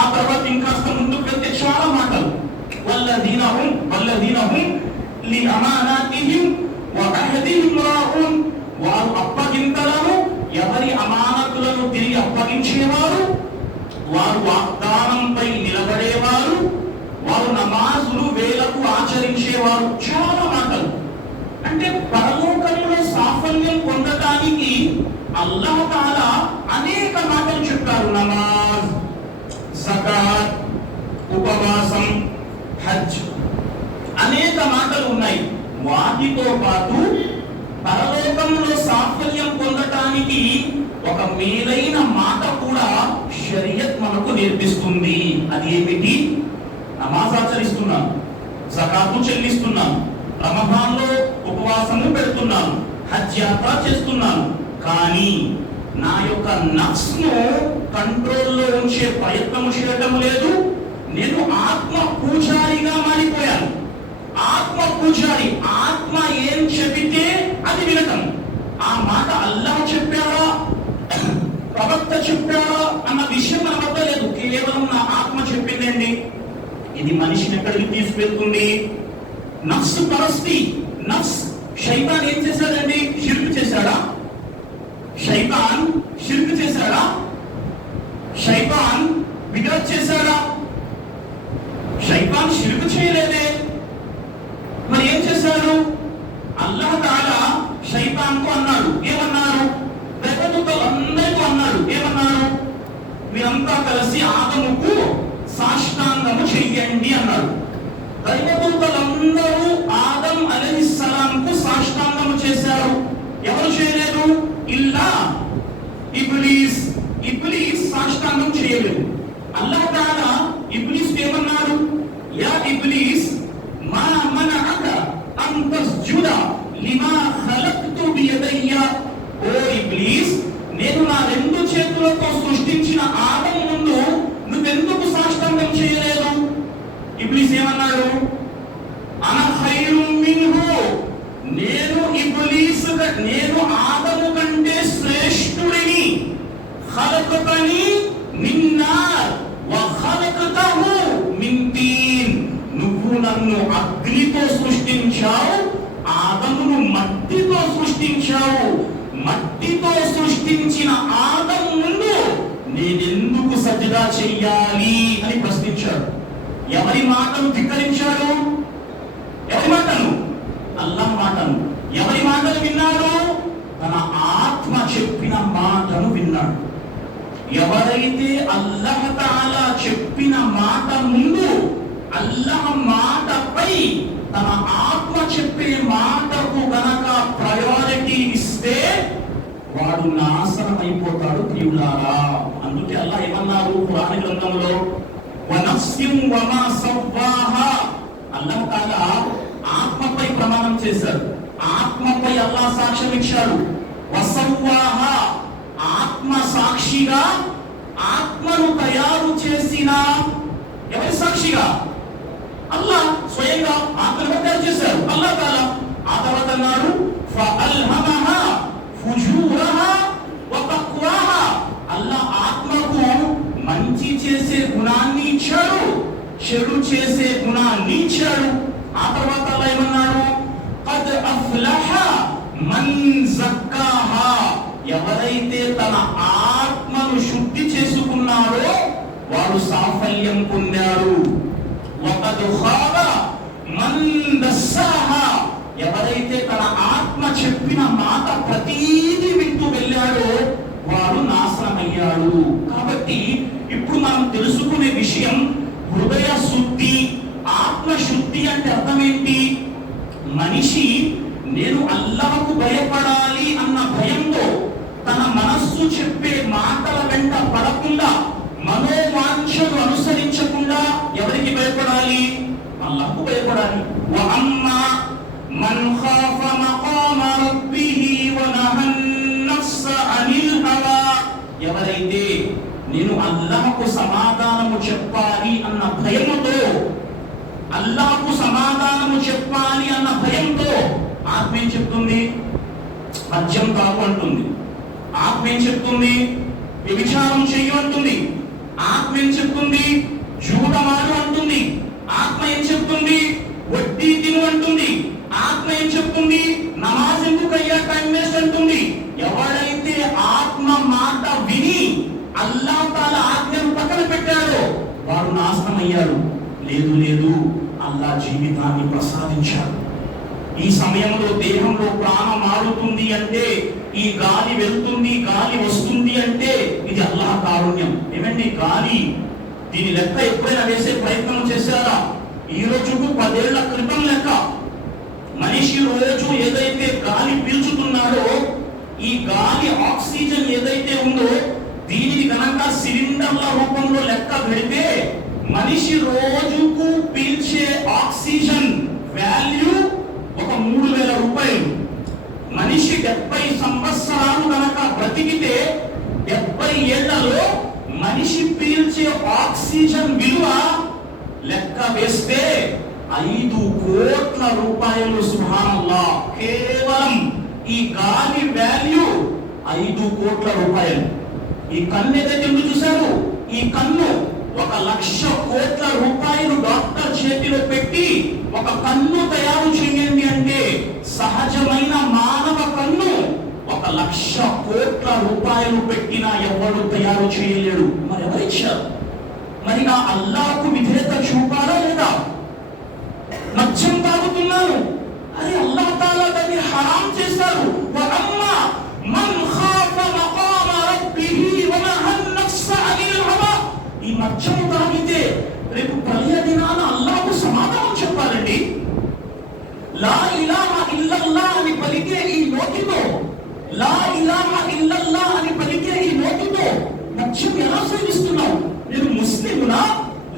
ఆ తర్వాత ఇంకాస్త ముందుకు వెళ్తే చాలా మాటలు. వల్లదీన హుమ్ లిఅమానాతిహిం వఅహదిహిం రాఊన్. వారు అప్పగింతలను, ఎవరి అమానతులను తిరిగి అప్పగించేవారు. వారు వాగ్దానంపై నిలబడేవారు. వారు నమాజులు వేలకు ఆచరించేవారు. చాలా మాటలు. అంటే పరలోకంలో సాఫల్యం పొందడానికి అల్లాహ్ తఆలా అనేక మాటలు చెప్పారు. నమాజ్, జకాత్, ఉపవాసం, హజ్, అనేక మాటలు ఉన్నాయి. వాటితో పాటు పరలోకంలో సాఫల్యం పొందటానికి ఒక మేలైన మాట కూడా షరియత్ మనకు నేర్పిస్తుంది. అది ఏమిటి? నమాజ్ ఆచరిస్తున్నాను, జకాతు చెల్లిస్తున్నాను, రమజాన్లో ఉపవాసము పెడుతున్నాను, హజ్ యాత్ర చేస్తున్నాను, కానీ నా యొక్క నఫ్స్ను కంట్రోల్లో ఉంచే ప్రయత్నం చేయటం లేదు. నేను ఆత్మ పూజారిగా మారిపోయాను. ఆత్మ పూజారి, ఆత్మ ఏం చెబితే అది వినటం. ఆ మాట అల్లాహ్ చెప్పారా, ప్రవక్త చెప్పారా అన్న విషయం మన వద్ద లేదు. కేవలం నా ఆత్మ చెప్పిందండి. ఇది మనిషిని ఎక్కడికి తీసుకెళ్తుంది? నఫ్స్ పరస్తి. నఫ్స్. శైతాన్ ఏం చేశాడండి? షిర్క్ చేశాడా? శైతాన్ షిర్క్ చేశాడా? శైతాన్ బిదఅత్ చేశాడా? శైతాన్ షిర్క్ చేయలేదే. మరి ఏం చేశాడు? అల్లాహ్ తఆలా శైతాన్కు అన్నాడు. ఏమన్నారు? దేవదూతలందరికీ అన్నాడు. ఏమన్నారు? మీరంతా కలిసి ఆదముకు సాష్టాంగము చెయ్యండి అన్నాడు. దైవదూతలందరూ ఆదం అలైహిస్సలాంకు సాష్టాంగము చేశారు. ఎవరు చేయలేదు? ఇల్లా ఇబ్లీస్. ఇబ్లీస్ సాష్టాంగం చేయలేదు. అల్లాహ్ తఆలా ఇబ్లీస్ ఏమన్నాడు? యా ఇబ్లీస్ మా మనఅక అన్ తస్జుద లిమా ఖలక్తు బియదయ్య. ఓ ఇబ్లీస్, నేను నా 2 చేతులతో సృష్టించిన ఆదం ముందు నువ్వెందుకు సాష్టాంగం చేయలేదు? ఇబ్లీస్ ఏమన్నాడు? అన ఖైరుం మిన్హు. నేను ఆదము కంటే శ్రేష్ఠుడిని. ఖలక్తని మిన్ నార్ వ ఖలక్తహు మిన్ తీన్. నువ్వు నన్ను అగ్నితో సృష్టించావు, ఆదమును మట్టితో సృష్టించావు. మట్టితో సృష్టించిన ఆదం ముందు నేనెందుకు సజ్జదా చెయ్యాలి అని ప్రశ్నించాడు. ఎవరి మాటను ధిక్కరించాడు? ఎవరి మాటను? అల్లాహ్ మాటను. ఎవరి మాటలు విన్నాడు? తన ఆత్మ చెప్పిన మాటను విన్నాడు. ఎవరైతే అల్లాహ్ తాలా చెప్పిన మాట ముందు అల్లాహ్ మాటపై తన ఆత్మ చెప్పే మాటకు గనక ప్రయారిటీ ఇస్తే వాడు నాశనం అయిపోతాడు ప్రియులారా. అందుకే అల్లాహ్ ఏమన్నారు ఖురాన్ గ్రంథంలో, వనఫ్సిం వమా సవ్వాహా. అల్లాహ్ తాలా ఆత్మపై ప్రమాణం చేశాడు, ఆత్మపై అల్లాహ్ సాక్ష్యం ఇచ్చాడు. వసవ్వాహా, ఆత్మ సాక్షిగా, ఆత్మను తయారు చేసిన ఎవరి సాక్షిగా? అల్లాహ్ స్వయంగా ఆత్మను తయారు చేశారు అల్లాహ్ తాలా. ఆ తర్వాత అన్నారు ఫఅల్హమహా ఫుజూరహా వ తక్వాహా. అల్లాహ్ ఆత్మకు మంచి చేసే గుణాన్ని ఇచ్చాడు, చెడు చేసే గుణాన్ని ఇచ్చాడు. ఆ తర్వాత అల్లాహ్ ఏమన్నాడు? ఖద్ అఫ్లహ మన్ జక్కాహా. ఎవరైతే తన ఆత్మను శుద్ధి చేసుకున్నాడో వాడు సాఫల్యం పొందాడు. వఖద్ ఖాబ మన్ దస్సాహా. ఎవరైతే తన ఆత్మ చెప్పిన మాట ప్రతీది వింటూ వెళ్ళాడో వాడు నాశనమయ్యాడు. కాబట్టి ఇప్పుడు మనం తెలుసుకునే విషయం, హృదయ శుద్ధి, ఆత్మ శుద్ధి అంటే అర్థం ఏంటి? మనిషి నేను అల్లాహ్కు భయపడాలి అన్న భయంతో తన మనస్సు చెప్పే మాటల వెంట పడకుండా, మనోవాంఛను అనుసరించకుండా ఎవరికి భయపడాలి? అల్లాహ్కు భయపడాలి. వ అమ్మా మన్ ఖాఫ మఖామ రబ్బిహి వ నహన్ నఫ్స అనిల్ హవా. ఎవరైతే నేను అల్లాహ్కు సమాధానము చెప్పాలి అన్న భయముతో, అల్లాహ్కు సమాధానము చెప్పాలి అన్న భయంతో, ఆత్మ ఏం చెప్తుంది? మద్యం తాగు అంటుంది. ఆత్మ ఏం చెప్తుంది? వ్యభిచారం చెయ్యి అంటుంది. ఆత్మ ఏం చెప్తుంది? జూదమాడు అంటుంది. ఆత్మ ఏం చెప్తుంది? వడ్డీ తిను అంటుంది. ఆత్మ ఏం చెప్తుంది? నమాజ్ ఎందుకు అయ్యా, టైం వేస్ట్ అంటుంది. ఎవడైతే ఆత్మ మాట విని అల్లాహ్ తాలా ఆజ్ఞను పక్కన పెట్టాడో వాడు నాశనం అయ్యాడు. లేదు లేదు, అల్లాహ్ జీవితాన్ని ప్రసాదించాడు. ఈ సమయంలో దేహంలో ప్రాణం ఆడుతుంది అంటే, ఈ గాలి వెళ్తుంది, గాలి వస్తుంది అంటే ఇది అల్లాహ్ కారుణ్యం. ఏమండి గాలి, దీని లెక్క ఎప్పుడైనా వేసే ప్రయత్నం చేశారా? ఈ రోజుకు 10 ఏళ్ల క్రితం లెక్క. మనిషి రోజు ఏదైతే గాలి పీల్చుతున్నాడో, ఈ గాలి ఆక్సిజన్ ఏదైతే ఉందో దీనిని కనుక సిలిండర్ల రూపంలో లెక్క పెడితే మనిషి రోజుకు పీల్చే ఆక్సిజన్ వాల్యూ ఒక 3,000 రూపాయలు. మనిషి 70 సంవత్సరాలు కనుక బ్రతికితే 70 ఏళ్లలో మనిషి పీల్చే ఆక్సిజన్ విలువ లెక్క వేస్తే 5 కోట్ల రూపాయలు. సుబ్హానల్లాహ్. కేవలం ఈ గాలి వాల్యూ 5 కోట్ల రూపాయలు. ఈ కన్ను ఏదైతే ఎందుకు చూశారు? ఈ కన్ను 1,00,000 కోట్ల రూపాయలు డాక్టర్ చేతిలో పెట్టి ఒక కన్ను తయారు చేయండి అంటే సహజమైన మానవ కన్ను 1,00,000 కోట్ల రూపాయలు పెట్టినా ఎవరు తయారు చేయలేడు. మరి ఎవరిచ్చారు? మరి ఆ అల్లాహ్కు విధేయత చూపాలా లేదా? మద్యం తాగుతున్నాను, అది అల్లాహ్ తాలా దాన్ని హరాం చేశారు. వ అమ్మా మన్ ఖాఫ మఖామ రబ్బిహి వ నహన్ నఫ్స అనిల్ హవా. ఈ మద్యం తాగితే రేపు ప్రళయ దినాన అల్లాహ్కు సమాధానం చెప్పాలండి. లా ఇలాహా ఇల్లల్లాహ్ అని పలికే ఈ నోటితో, లా ఇలాహా ఇల్లల్లాహ్ అని పలికే ఈ నోటితో మద్యం ఎలా సేవిస్తున్నావు? నేను ముస్లిమునా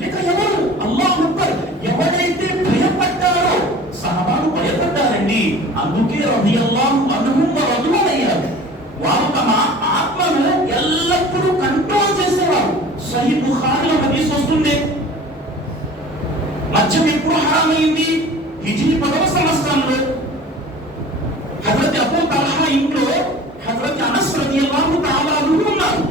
లేక ఎవరు? అల్లాహ్ అక్బర్. ఎవరైతే భయపడ్డారో సహబాలు భయపడ్డారండి. అందుకే రలియల్లాహు అన్హుం వ రదున్ అయ్యారు. వారు తమ ఆత్మను ఎల్లప్పుడూ కంట్రోల్ చేసేవారు. సహీ బుఖారీలో హదీస్ వస్తుంది. మద్యం ఎప్పుడు హరామైంది? హిజ్రీ 10వ సంవత్సరంలో హజరత్ అబూ తల్హా ఇంట్లో హజరత్ అనస్ రలియల్లాహు తఆలా అన్హు ఉన్నారు.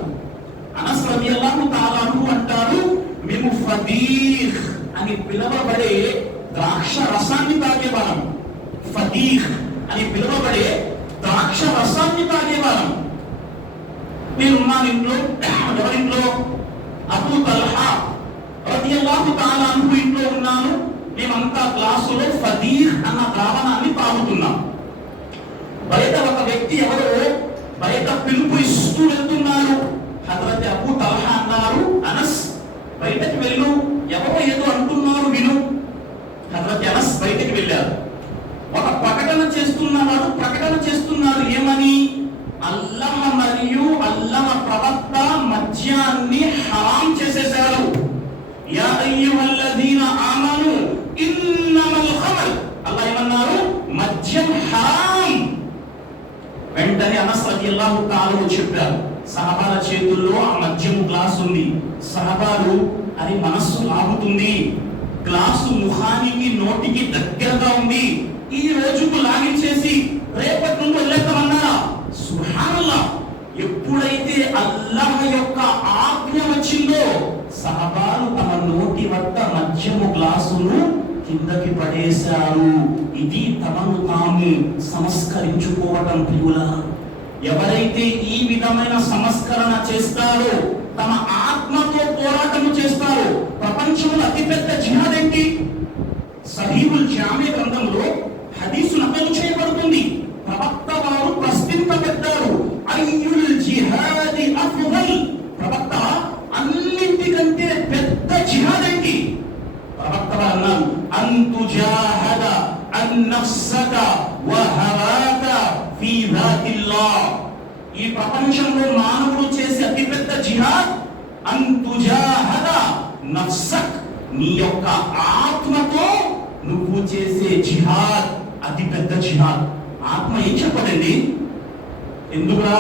అనస్ రలియల్లాహు తఆలా అన్హు అంటారు, మేము ఫదీహ్ అని పిలువబడే ద్రాక్ష రసాన్ని తాగేవారం. ఫదీహ్ అని పిలువబడే ద్రాక్ష రసాన్ని తాగేవారం. నేనున్నాను ఇంట్లో. ఎవరింట్లో? అబూ తల్హా రలియల్లాహు తఆలా అన్హు ఇంట్లో ఉన్నాను. మేమంతా గ్లాసులో ఫదీహ్ అన్న ద్రావణాన్ని తాగుతున్నాం. బయట ఒక వ్యక్తి ఎవరో బయట పిలుపు ఇస్తూ వెళ్తున్నారు. హజరత్ అబూ ఉన్నవాడు ప్రకటన చేస్తున్నారు. ఏమని? అల్లాహ్ మరియు అల్లాహ్ ప్రవక్త మద్యాన్ని హరాం చేసేశారు. యా అయ్యుహల్లదీన ఆమను ఇన్నమల్ ఖమర్, అల్లాహ్ ఏమన్నారు? మద్యం హరాం. వెంటనే అనస్ రలియల్లాహు తఆలా చెప్పారు, సహబాల చేతుల్లో ఆ మద్యం గ్లాస్ ఉంది. సహబాలు అది మనస్సు లాగుతుంది, గ్లాసు ముఖానికి నోటికి దగ్గరగా ఉంది, ఈ రోజుకు లాగించేసి రేపటి నుండి వదిలేస్తామన్నారా? సుబ్హానల్లాహ్. ఎప్పుడైతే అల్లాహ్ యొక్క ఆజ్ఞ వచ్చిందో సహబాలు తమ నోటి వద్ద మద్యము గ్లాసును కిందకి పడేశారు. ఇది తమను తాము సంస్కరించుకోవటం ప్రియులారా. ఎవరైతే ఈ విధమైన సంస్కరణ చేస్తారో, తమ ఆత్మతో పోరాటం చేస్తారో, ప్రపంచంలో అతిపెద్ద జిహాద్ ఏంటి? సహీహుల్ జామి గ్రంథంలో హదీసు నకలు చేయబడుతుంది. ప్రవక్త వారు ప్రశ్నింపబడ్డారు, అయ్యుల్ జిహాది అఫ్దల్, ప్రవక్త అన్నింటికంటే పెద్ద జిహాద్ ఏంటి? ప్రవక్త వారు అన్నారు, అంతుజాహద అన్నఫ్సక వహవాక ఫీ జాతిల్లాహ్. ఈ ప్రపంచంలో మానవుడు చేసే అతిపెద్ద జిహాద్ అంతుజాహద నఫ్సక్, నీ యొక్క ఆత్మతో నువ్వు చేసే జిహాద్ అతిపెద్ద జిహాద్. ఆత్మ ఏం చెప్పదండి? ఎందుకురా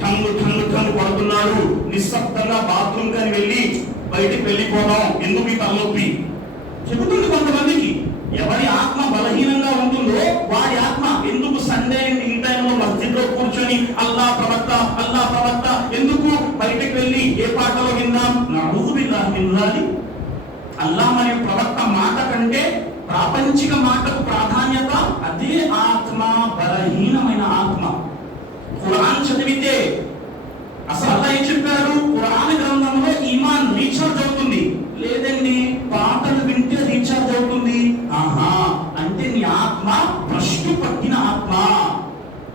టంగు టంగు టంగు పడుతున్నాడు, నిశ్శబ్దంగా బాత్రూమ్ కానీ వెళ్ళి బయటికి వెళ్ళిపోదాం, ఎందుకు ఈ తలనొప్పి చెబుతుంది కొంతమందికి. ఎవరి ఆత్మ బలహీనంగా ఉంటుందో వారి ఆత్మ ఎందుకు సండే ఇన్ టైంలో మస్జిద్ లో కూర్చొని అల్లా ప్రవక్త అల్లా ప్రవక్త, ఎందుకు బయటకు వెళ్ళి ఏ పాటలో విందాం? నఊజు బిల్లాహి మిన్ జాలిక్. అల్లా మరియు ప్రవక్త మాట కంటే ప్రాపంచిక మాటకు ప్రాధాన్యత. అదే ఆత్మ బలహీనమైన ఆత్మ. ఖురాన్ చదివితే అసలు అల్లా ఏం చెప్పారు? ఖురాన్ గ్రంథంలో ఈమాన్ రీఛార్జ్ అవుతుంది. లేదండి పాటలు వింటే రీఛార్జ్ అవుతుంది. ఆహా, అంటే నీ ఆత్మ భ్రష్టు పట్టిన ఆత్మ,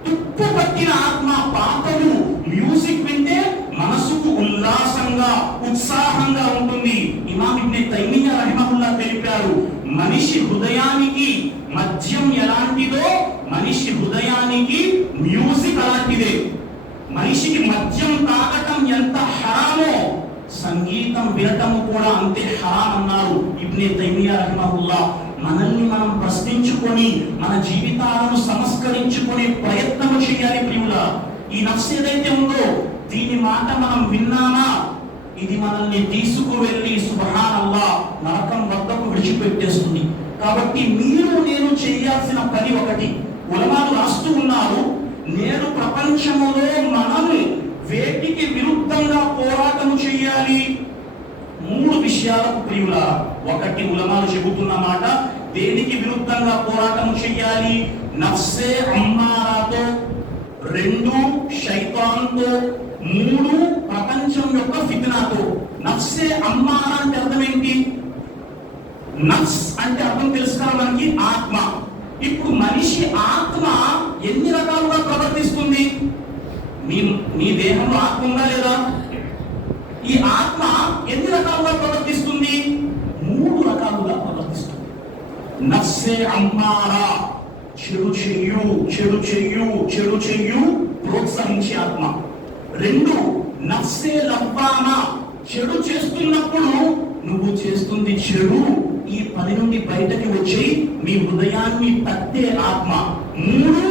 తుప్పు పట్టిన ఆత్మ. పాటలు మ్యూజిక్ వింటే మనసుకు ఉల్లాసంగా ఉత్సాహంగా ఉంటుంది. ఇమామ్ ఇబ్నే తైమియ్యా రహిమహుల్లాహ్ తెలిపారు, మనిషి హృదయానికి మద్యం ఎలాంటిదో మనిషి హృదయానికి మ్యూజిక్ అలాంటిదే. మనిషికి మద్యం తాగటం ఎంత హరామో సంగీతం వినటం కూడా అంతే హరాం అన్నారు ఇబ్నే తైమియ్యా రహిమహుల్లాహ్. మనల్ని మనం ప్రశ్నించుకొని మన జీవితాలను సంస్కరించుకునే ప్రయత్నం చేయాలి ప్రియులా. ఈ నఫ్స్ ఏదైతే ఉందో దీని మాట మనం విన్నామా, ఇది మనల్ని తీసుకువెళ్ళి సుబ్హానల్లాహ్ నరకం వద్దకు విడిచిపెట్టేస్తుంది. కాబట్టి మీరు నేను చేయాల్సిన పని ఒకటి. ఉలమాలు రాస్తూ ఉన్నారు, నేడు ప్రపంచంలో మనము వేటికి విరుద్ధంగా పోరాటం చేయాలి? 3 విషయాలకు ప్రియులా. ఒకటి ఉలమాలు చెబుతున్న మాట, దేనికి విరుద్ధంగా పోరాటం చేయాలి? నఫ్సే అమ్మారాతో. 2 శైతాన్తో. 3 ప్రపంచం యొక్క ఫిత్నాతో. నఫ్సే అమ్మారా అంటే అర్థం ఏంటి? నఫ్స్ అంటే అర్థం తెలుసుకోవాలి మనకి, ఆత్మ. ఇప్పుడు మనిషి ఆత్మ ఎన్ని రకాలుగా ప్రవర్తిస్తుంది? నీ దేహంలో ఆత్మ ఉందా లేదా? ఈ ఆత్మ ఎన్ని రకాలుగా ప్రవర్తిస్తుంది? 3 రకాలుగా ప్రవర్తిస్తుంది. నఫ్సే అమ్మారా, చెడు చెయ్యు చెడు చెయ్యు చెడు చెయ్యు ప్రోత్సహించే ఆత్మ. 2 నఫ్సే లవ్వామా, చెడు చేస్తున్నప్పుడు నువ్వు చేస్తుంది చెడు, ఈ పని నుండి బయటకి వచ్చి మీ హృదయాన్ని తట్టే ఆత్మ. 3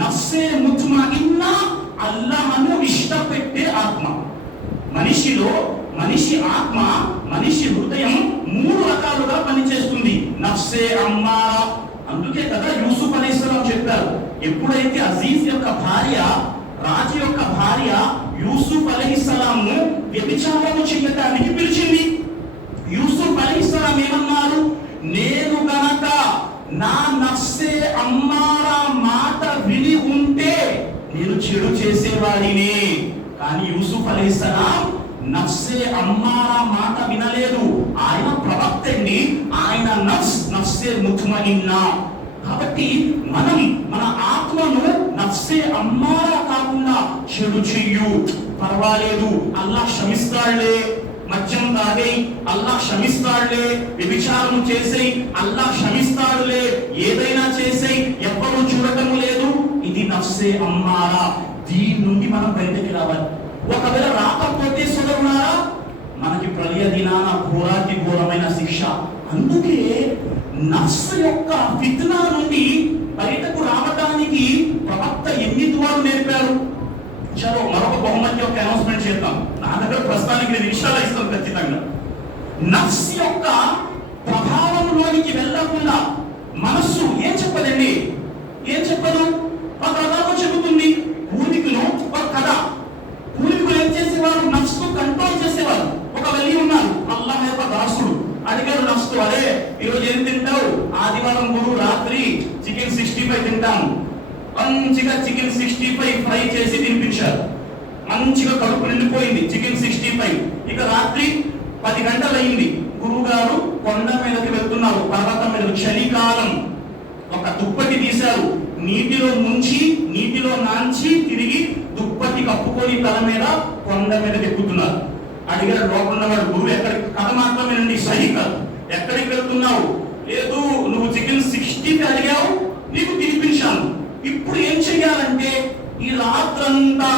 నఫ్సే ముత్మఇన్నా, అల్లాహ్ను ఇష్టపెట్టే ఆత్మ. మనిషి ఆత్మ, మనిషి హృదయం 3 రకాలుగా పనిచేస్తుంది. నఫ్సే అమ్మారా. అందుకే కదా యూసుఫ్ అలైహిస్సలాం చెప్పారు, ఎప్పుడైతే అజీజ్ యొక్క భార్య, రాజు యొక్క భార్య యూసుఫ్ అలైహిస్సలాంను వ్యభిచారము చేయడానికి పిలిచింది, యూసుఫ్ అలైహిస్సలాం ఏమన్నారు? నేను గనక నా నఫ్సే అమ్మారా మాట విని ఉంటే నేను చెడు చేసేవాడినే. కానీ యూసుఫ్ అలైహిస్సలాం నఫ్సే అమ్మారా మాట వినలేదు. ఆయన ప్రవక్త అండి, ఆయన నఫ్సే ముత్మఇన్నా. కాబట్టి మనం మన ఆత్మను నఫ్సే అమ్మారా కాకుండా చెడు చెయ్యు, పర్వాలేదు అల్లాహ్ క్షమిస్తాడులే, మద్యం తాగేయి అల్లాహ్ క్షమిస్తాడులే, వ్యభిచారం చేసేయి అల్లాహ్ క్షమిస్తాడులే, ఏదైనా చేసేయి ఎవ్వరూ చూడటం లేదు ఇది నఫ్సే అమ్మారా, దీని నుండి మనం బయటకి రావాలి. ఒకవేళ రాకపోతే సోదరులారా మనకి ప్రళయ దినాన ఘోరాతి ఘోరమైన శిక్ష. అందుకే నఫ్స్ యొక్క ఫిత్నా నుండి బయటకు రావడానికి ప్రవక్త ఎన్ని దువాలు నేర్పారు. చలో మరొక బహుమతి యొక్క అనౌన్స్మెంట్ చేద్దాం. నా దగ్గర ప్రస్తుతానికి 2 నిమిషాలు ఇస్తాం ఖచ్చితంగా. నఫ్స్ యొక్క ప్రభావంలోనికి వెళ్ళకుండా మనస్సు ఏం చెప్పదండి, ఏం చెప్పదు. ఒక కథకు చెబుతుంది పూర్వీకులు, ఒక కథ. పూర్వీకులు ఏం చేసేవారు, నఫ్స్ను కంట్రోల్ చేసేవారు. ఒక వలి ఉన్నారు, అల్లాహ్ యొక్క దాసుడు. అడిగారు నఫ్స్తో, అరే ఈరోజు ఏం తింటావు? ఆదివారం గురు రాత్రి చికెన్ 65 తింటాను. మంచిగా చికెన్ 65 ఫ్రై చేసి తినిపించారు. మంచిగా కడుపు నిండిపోయింది చికెన్ 65. ఇక రాత్రి 10 గంటలు అయింది. గురువు గారు కొండ మీదకి వెళ్తున్నారు, పర్వతం మీద, చలికాలం. ఒక దుప్పటి తీశారు, నీటిలో ముంచి నీటిలో నాంచి తిరిగి దుప్పటి కప్పుకొని తల మీద కొండ మీద ఎక్కుతున్నారు. అడిగారు లోపల ఉన్నవాడు, గురువు ఎక్కడికి? కథ మాత్రమే నుండి సహి కాదు, ఎక్కడికి వెళ్తున్నావు? లేదు నువ్వు చికెన్ 60 అడిగావు, నీకు తినిపించాను. ఇప్పుడు ఏం చెయ్యాలంటే ఈ రాత్రంతా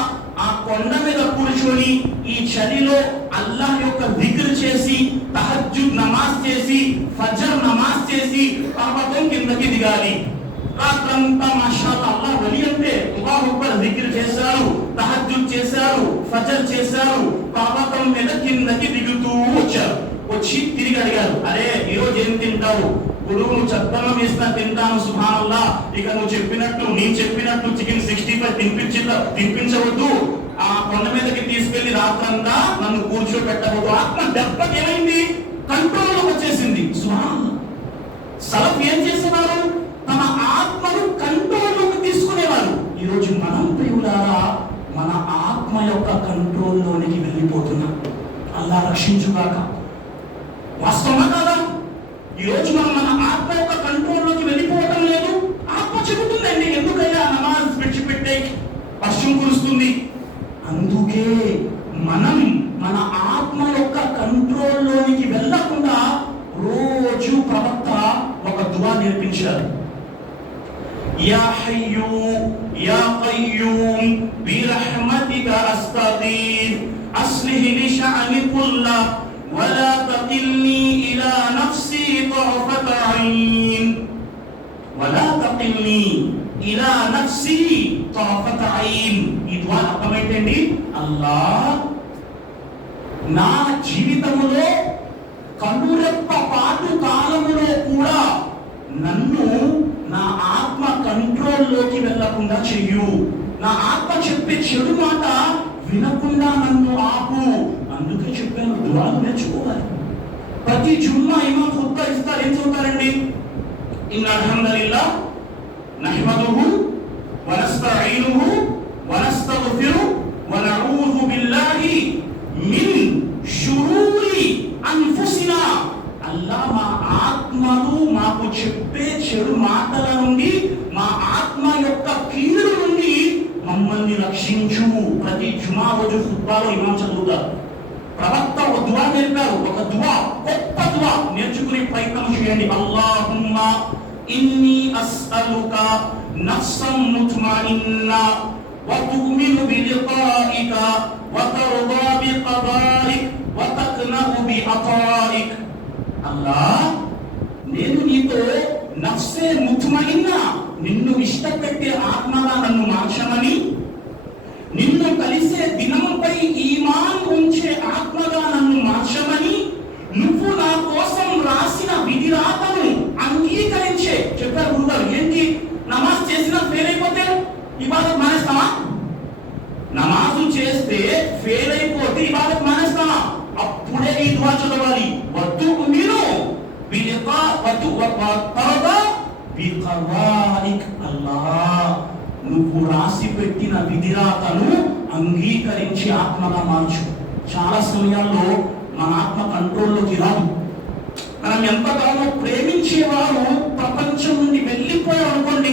ఆ కొండ మీద కూర్చొని ఈ చలిలో అల్లాహ్ యొక్క జిక్ర్ చేసి, తహజ్జుద్ నమాజ్ చేసి, ఫజర్ నమాజ్ చేసి పర్వతం కిందకి దిగాలి. రాత్రంతా మాషాఅల్లాహ్ అల్లాహ్ వలి అంటే అల్లాహ్ అక్బర్ జిక్ర్ చేశారు, తహజ్జుద్ చేశారు, ఫజర్ చేశారు, పర్వతం మీద కిందకి దిగుతూ వచ్చారు. వచ్చి తిరిగి అడిగారు, అరే ఈరోజు ఏం తింటావు? గురువు నువ్వు చద్దనం వేసిన తింటాను సుబ్హానల్లాహ్. ఇక నువ్వు చెప్పినట్టు, నేను చెప్పినట్టు చికెన్ 65 తినిపించవద్దు. ఆ కొండ మీదకి తీసుకెళ్లి రాత్రంతా నన్ను కూర్చోబెట్టవద్దు. ఆత్మ దెబ్బకి ఏమైంది, కంట్రోల్ వచ్చేసింది. సుబ్హానల్లాహ్. సలఫ్ ఏం చేసేవారు, తమ ఆత్మను కంట్రోల్లోకి తీసుకునేవారు. ఈరోజు మనం ప్రియులారా మన ఆత్మ యొక్క కంట్రోల్లోనికి వెళ్ళిపోతున్నాం. అల్లాహ్ రక్షించుగాక. వాస్తవమా కాదా? ఈరోజు మనం మన ఆత్మ యొక్క కంట్రోల్లోకి వెళ్ళిపోవటం లేదు. ఆత్మ చెబుతుందండి, ఎందుకయ్యా నమాజ్ విడిచిపెట్టే, వర్షం కురుస్తుంది. అందుకే మనం మన ఆత్మ యొక్క కంట్రోల్లోనికి వెళ్ళకుండా రోజు ప్రవక్త ఒక దువా నేర్పించారు. యా హయ్యూ యా కయ్యూమ్ బిరహ్మతిక అస్తగీర్ అస్లిహ్ లి షఅని కుల్లా వలా తకిల్నీ ఇలా నఫ్సీ తరఫత ఐన్ వలా తకిల్నీ ఇలా నఫ్సీ తరఫత ఐన్. ఈ దువా అర్థం ఏంటండి? అల్లాహ్ నా జీవితంలో కన్నురెప్ప పాటు కాలములో కూడా నన్ను నా ఆత్మ కంట్రోల్లోకి వెళ్ళకుండా చెయ్యు. నా ఆత్మ చెప్పే చెడు మాట వినకుండా నన్ను ఆపు. అందుకే చెప్పాను, దువాలు నేర్చుకోవాలి. ప్రతి జుమ్మా ఇమాం ఖుత్బా ఇస్తారు, ఏం చదువుతారండి? ఇన్నల్ హమ్దలిల్లాహ్ నహ్మదుహు వ నస్తഈనుహు వ నస్తగ్ఫిరు వ నఊజు బిల్లాహి మిన్ షురూరి అన్ఫుసినా. అల్లాహ్ మా ఆత్మను మాకు చెప్పే చెడు మాటల నుండి, మా ఆత్మ యొక్క కీడు నుండి మమ్మల్ని రక్షించు. ప్రతి జుమా రోజు ఖుత్బాలో ఇమాం చదువుతారు. ప్రవక్త ఒక దువా నేర్పారు, ఒక దువా, గొప్ప దువా నేర్చుకునే ప్రయత్నం చేయండి. అల్లాహుమ్మా ఇన్నీ అస్అలుక నఫ్సన్ ముత్మఇన్నా వ తుమిను బిలికాయిక వ తర్దా బిqada'iక్ వ తక్నఉ బిఅతాయిక్. అల్లాహ్ నేను నీతో నఫ్సే ముత్మఇన్నా, నిన్ను ఇష్టపెట్టే ఆత్మగా నన్ను మార్చమని, నిన్ను కలిసే దినంపై ఈమాన్ ఉంచే ఆత్మగా నన్ను మార్చమని, నువ్వు నా కోసం రాసిన విధిరాతను అంగీకరించే. చెప్పారు గురుగారు, ఏంటి? నమాజ్ చేసినా ఫెయిల్ అయిపోతే ఇబాదత్ మానేస్తామా? నమాజు చేస్తే ఫెయిల్ అయిపోతే ఇబాదత్ మానేస్తామా? అప్పుడే ఈ దువా చదవాలి. వద్దు మీరు అల్లాహ్ నువ్వు రాసి పెట్టిన విధిరాతను అంగీకరించి ఆత్మగా మార్చు. చాలా సమయాల్లో మన ఆత్మ కంట్రోల్లోకి రాదు. మనం ఎంతగానో ప్రేమించేవారు ప్రపంచం నుండి వెళ్ళిపోయారు అనుకోండి,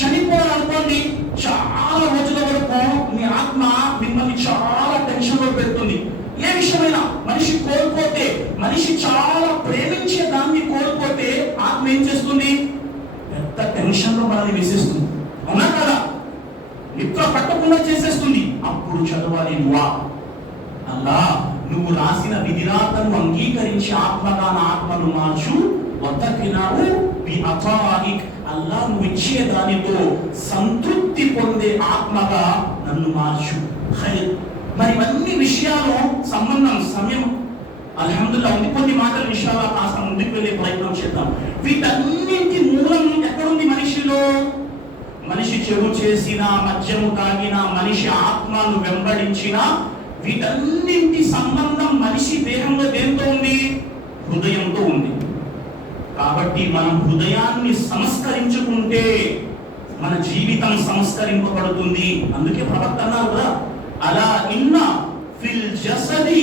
చనిపోయారు అనుకోండి, చాలా రోజుల వరకు మీ ఆత్మ మిమ్మల్ని చాలా టెన్షన్ లో పెడుతుంది. ఏ విషయమైనా మనిషి కోల్పోతే, మనిషి చాలా ప్రేమించే దాన్ని కోల్పోతే ఆత్మ ఏం చేస్తుంది? పెద్ద టెన్షన్ లో మనల్ని వేసేస్తుంది. అవునా కదా? నిద్ర పట్టకుండా చేసేస్తుంది. అప్పుడు చదవాలి దువా, అల్లా నువ్వు రాసిన విధిరాతను అంగీకరించి ఆత్మగా నా ఆత్మను మార్చు, వద్దకినావు బి అతాయిక్, అల్లా నువ్వు ఇచ్చే దానితో సంతృప్తి పొందే ఆత్మగా నన్ను మార్చు. మరి అన్ని విషయాలు సంబంధం సమయం అల్హమ్దులిల్లాహ్ ఉంది. కొన్ని మాటలు ఇన్షాల్లాహ్ కాస్త ముందుకు వెళ్ళే ప్రయత్నం చేద్దాం. వీటన్నింటి మూలం ఎక్కడుంది మనిషిలో? మనిషి చెడు చేసిన, మద్యము తాగిన, మనిషి ఆత్మను వెంబడించిన, వీటన్నింటి సంబంధం మనిషి దేహంలో దేంతో ఉంది? హృదయంతో ఉంది. కాబట్టి మనం హృదయాన్ని సంస్కరించుకుంటే మన జీవితం సంస్కరింపబడుతుంది. అందుకే ప్రవక్త అన్నారు కదా, అలా ఇన్న ఫిల్ జసది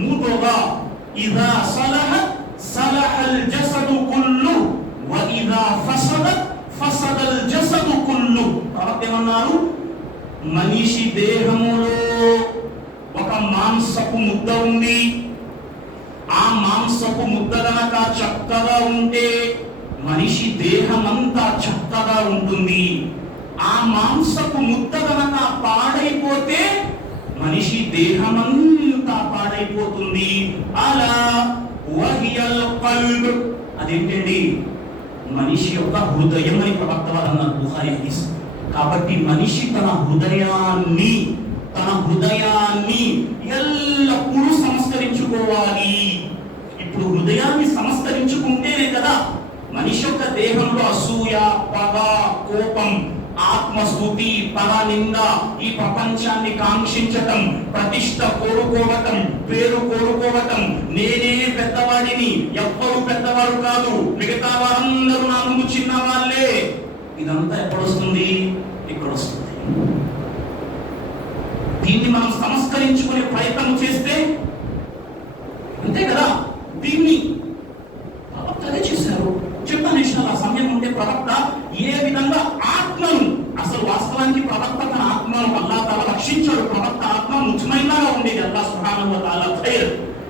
ముదగా ఇదా సలహత్ సలహల్ జసదు కుల్లు వ ఇదా ఫసదత్ ఫసదల్ జసదు కుల్లు. ప్రవక్త ఏమన్నారు? మనిషి దేహములో ఒక మాంసపు ముద్ద ఉంది. ఆ మాంసపు ముద్ద గనక చక్కగా ఉంటే మనిషి దేహమంతా చక్కగా ఉంటుంది. ఆ మాంసపు ముద్ద గనక పాడైపోతే మనిషి దేహమంతా పాడైపోతుంది. అలా వహియల్ కల్బ్, అదేంటండి? మనిషి యొక్క హృదయం అని ప్రవక్త వారు అన్నారు, బుఖారీ హదీస్. కాబట్టి మనిషి తన హృదయాన్ని ఎల్లప్పుడూ సంస్కరించుకోవాలి. ఇప్పుడు హృదయాన్ని సంస్కరించుకుంటేనే కదా మనిషి యొక్క దేహంలో అసూయ, పగ, కోపం, ఆత్మస్తుతి, పరనింద, ఈ ప్రపంచాన్ని కాంక్షించటం, ప్రతిష్ట కోరుకోవటం, పేరు కోరుకోవటం, నేనే పెద్దవాడిని, ఎవ్వరు పెద్దవాడు కాదు, మిగతా వారందరూ నా ముందు చిన్న వాళ్ళే, ఇదంతా ఎక్కడొస్తుంది? ఇక్కడ వస్తుంది. దీన్ని మనం సంస్కరించుకునే ప్రయత్నం చేస్తే అంతే కదా. దీన్ని ప్రవక్త అదే చేశారు. చెప్పాను ఇన్షాల్లా సమయం ఉంటే ప్రవక్త ఏ విధంగా ఆత్మను, అసలు వాస్తవానికి ప్రవక్త తన ఆత్మను అల్లాహ్ తాలా రక్షించాడు. ప్రవక్త ఆత్మ ముత్మైనాగా ఉండేది అల్లాహ్ సుబ్హానహు వ తఆలా ఖైర్.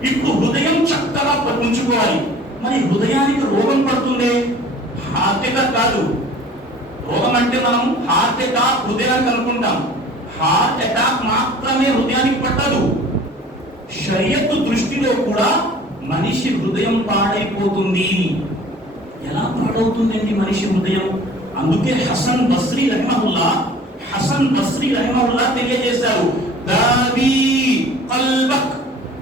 ఇప్పుడు హృదయం చక్కగా ఉంచుకోవాలి. మరి హృదయానికి రోగం పడుతుంది, హార్ట్ అటాక్ కాదు. రోగం అంటే మనం హార్ట్ అటాక్ హృదయానికి అనుకుంటాం. హార్ట్ అటాక్ మాత్రమే హృదయానికి పట్టదు. షరియత్ దృష్టిలో కూడా మనిషి హృదయం పాడైపోతుంది. ఎలా పాడవుతుందండి మనిషి హృదయం? అందుకే హసన్ బస్రీ రహిమహుల్లా తెలియజేశారు, దావీ కల్బక్,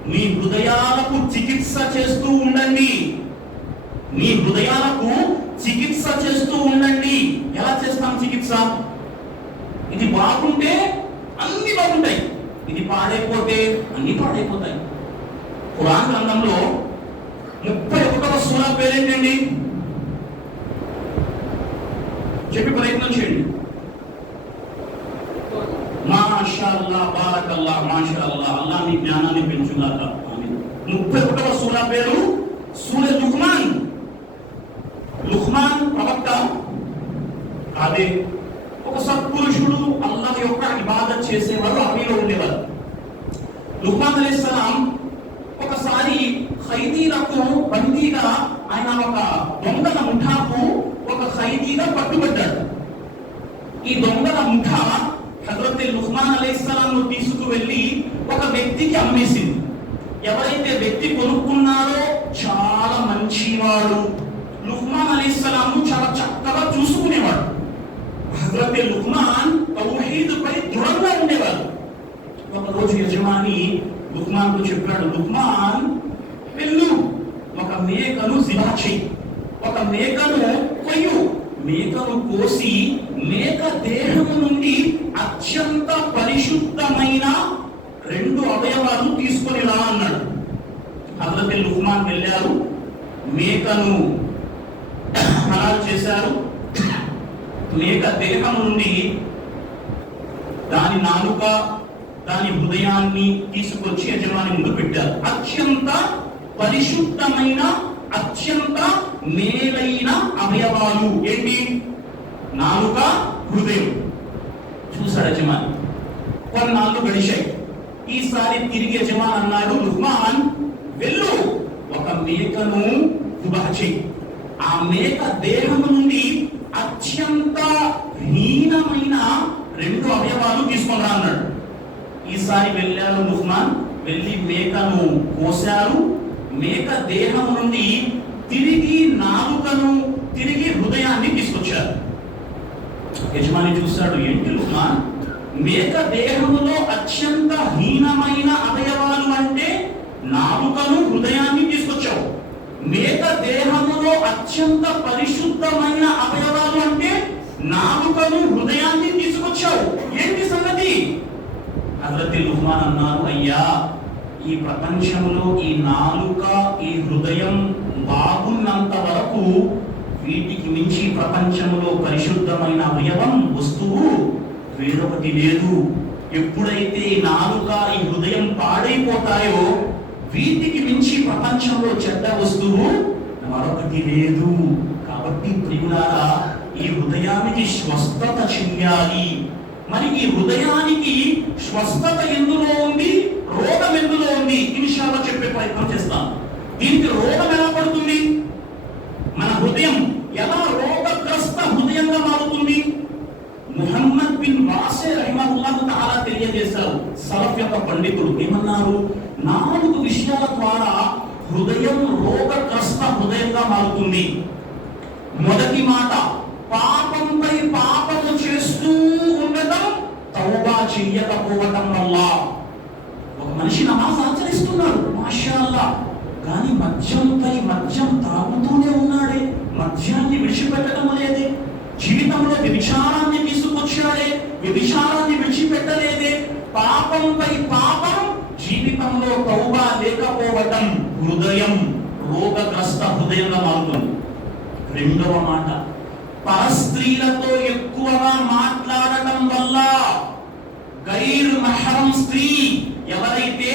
మీ హృదయాలకు చికిత్స చేస్తూ ఉండండి. మీ హృదయాలకు చికిత్స చేస్తూ ఉండండి. ఎలా చేస్తాం చికిత్స? ఇది బాగుంటే అన్ని బాగుంటాయి, ఇది పాడైపోతే అన్ని పాడైపోతాయి. ఖురాన్ గ్రంథంలో 31వ సూరా పేరేంటండి? చెప్పి ప్రయత్నం చేయండి. మాషాఅల్లా, బారకల్లా, మాషాఅల్లా, అల్లా మీ జ్ఞానాన్ని పెంచుగాక. 31వ సూరా పేరు సూర లుక్మాన్. లుక్మాన్ ప్రవక్త అదే ఒక సత్పురుషుడు, అల్లాహ్ యొక్క ఇబాదత్ చేసేవారు, అమీలో ఉండేవారు. లుక్మాన్ అలైహిస్సలాం ఒకసారి ఖైదీలకు బందీగా, ఆయన ఒక దొంగల ముఠాకు ఒక ఖైదీగా పట్టుబడ్డాడు. ఈ దొంగల ముఠా హజరత్ లుక్మాన్ అలైహిస్సలాంను తీసుకువెళ్ళి ఒక వ్యక్తికి అమ్మేసింది. ఎవరైతే వ్యక్తి కొనుక్కున్నారో చాలా మంచివాడు, లుక్మాన్ అలైహిస్సలాంను చాలా చక్కగా చూసుకునేవాడు. హజరత్ లుక్మాన్ తౌహీద్ పై దృఢంగా ఉండేవారు. ఒక రోజు యజమాని లుక్మాన్ కు చెప్పాడు, లుక్మాన్ వెళ్ళు, ఒక మేకను జిబా చెయ్యి, ఒక మేకను కొయ్యు, మేకను కోసి మేక దేహము నుండి అత్యంత పరిశుద్ధమైన 2 అవయవాలు తీసుకొని రా అన్నాడు. హజరత్ లుక్మాన్ వెళ్ళారు, మేకను హలాల్ చేశారు. మేక దేహం నుండి దాని నాలుక, దాని హృదయాన్ని తీసుకొచ్చి యజమాని ముందు పెట్టారు. అత్యంత పరిశుద్ధమైన, అత్యంత మేలైన అవయవాలు ఏంటి? నాలుక, హృదయం. చూశాడు యజమాని. కొన్నాళ్ళు గడిచాయి. ఈసారి తిరిగి యజమాని అన్నాడు, లుక్మాన్ వెళ్ళు, ఒక మేకను దుబా చెయ్యి. ఆ మేక దేహం నుండి అత్యంత హీనమైన 2 అవయవాలు అవయవాలు తీసుకొని రా అన్నాడు. ఈసారి వెళ్ళారు లుక్మాన్, వెళ్ళి మేకను కోశారు. మేక దేహం నుండి తిరిగి నాలుకను, తిరిగి హృదయాన్ని తీసుకొచ్చారు. యజమాని చూశాడు, ఏంటి లుక్మాన్, మేక దేహములో అత్యంత హీనమైన అవయవాలు అంటే నాలుకను, హృదయాన్ని తీసుకొచ్చావు. మేక దేహములో అత్యంత పరిశుద్ధమైన అవయవాలు అంటే నాలుకను, హృదయాన్ని తీసుకొచ్చావు, ఏంటి సంగతి? హజరత్ లుక్మాన్ అన్నారు, అయ్యా, ఈ ప్రపంచంలో ఈ నాలుక, ఈ హృదయం బాగున్నంత వరకు వీటికి మించి ప్రపంచంలో పరిశుద్ధమైన అవయవం, వస్తువు వేరొకటి లేదు. ఎప్పుడైతే ఈ నాలుక, ఈ హృదయం పాడైపోతాయో వీటికి మించి ప్రపంచంలో చెడ్డ వస్తువు మరొకటి లేదు. కాబట్టి ప్రియులారా, ఈ హృదయానికి స్వస్థత చెందాలి. మరి ఈ హృదయానికి స్వస్థత ఎందులో ఉంది, రోగం ఎందులో ఉంది, ఈ విషయాల్లో చెప్పే ప్రయత్నం చేస్తాను. దీనికి రోగం ఎలా పడుతుంది, మన హృదయం ఎలా రోగగ్రస్త హృదయంగా మారుతుంది? ముహమ్మద్ బిన్ వాసే రహిమహుల్లాహు తఆలా తెలియజేశారు. సలఫ్ యొక్క పండితుడు ఏమన్నారు? 4 విషయాల ద్వారా హృదయం రోగగ్రస్త హృదయంగా మారుతుంది. మొదటి మాట, పాపంపై పాపము చేస్తూ ఉండటం, తౌబా చెయ్యకపోవటం వల్ల. ఒక మనిషి నమాజ్ ఆచరిస్తున్నాడు, మాషాఅల్లా, కానీ మద్యంపై మద్యం తాగుతూనే ఉన్నాడే, మద్యాన్ని విడిచిపెట్టడం లేదే. జీవితంలో వ్యభిచారాన్ని తీసుకొచ్చాడే, వ్యభిచారాన్ని విడిచిపెట్టలేదే. పాపంపై పాపం, జీవితంలో తౌబా లేకపోవటం, హృదయం రోగగ్రస్త హృదయంగా మారుతుంది. రెండవ మాట, పరస్త్రీలతో ఎక్కువగా మాట్లాడటం వల్ల. గైర్ మహరం స్త్రీ, ఎవరైతే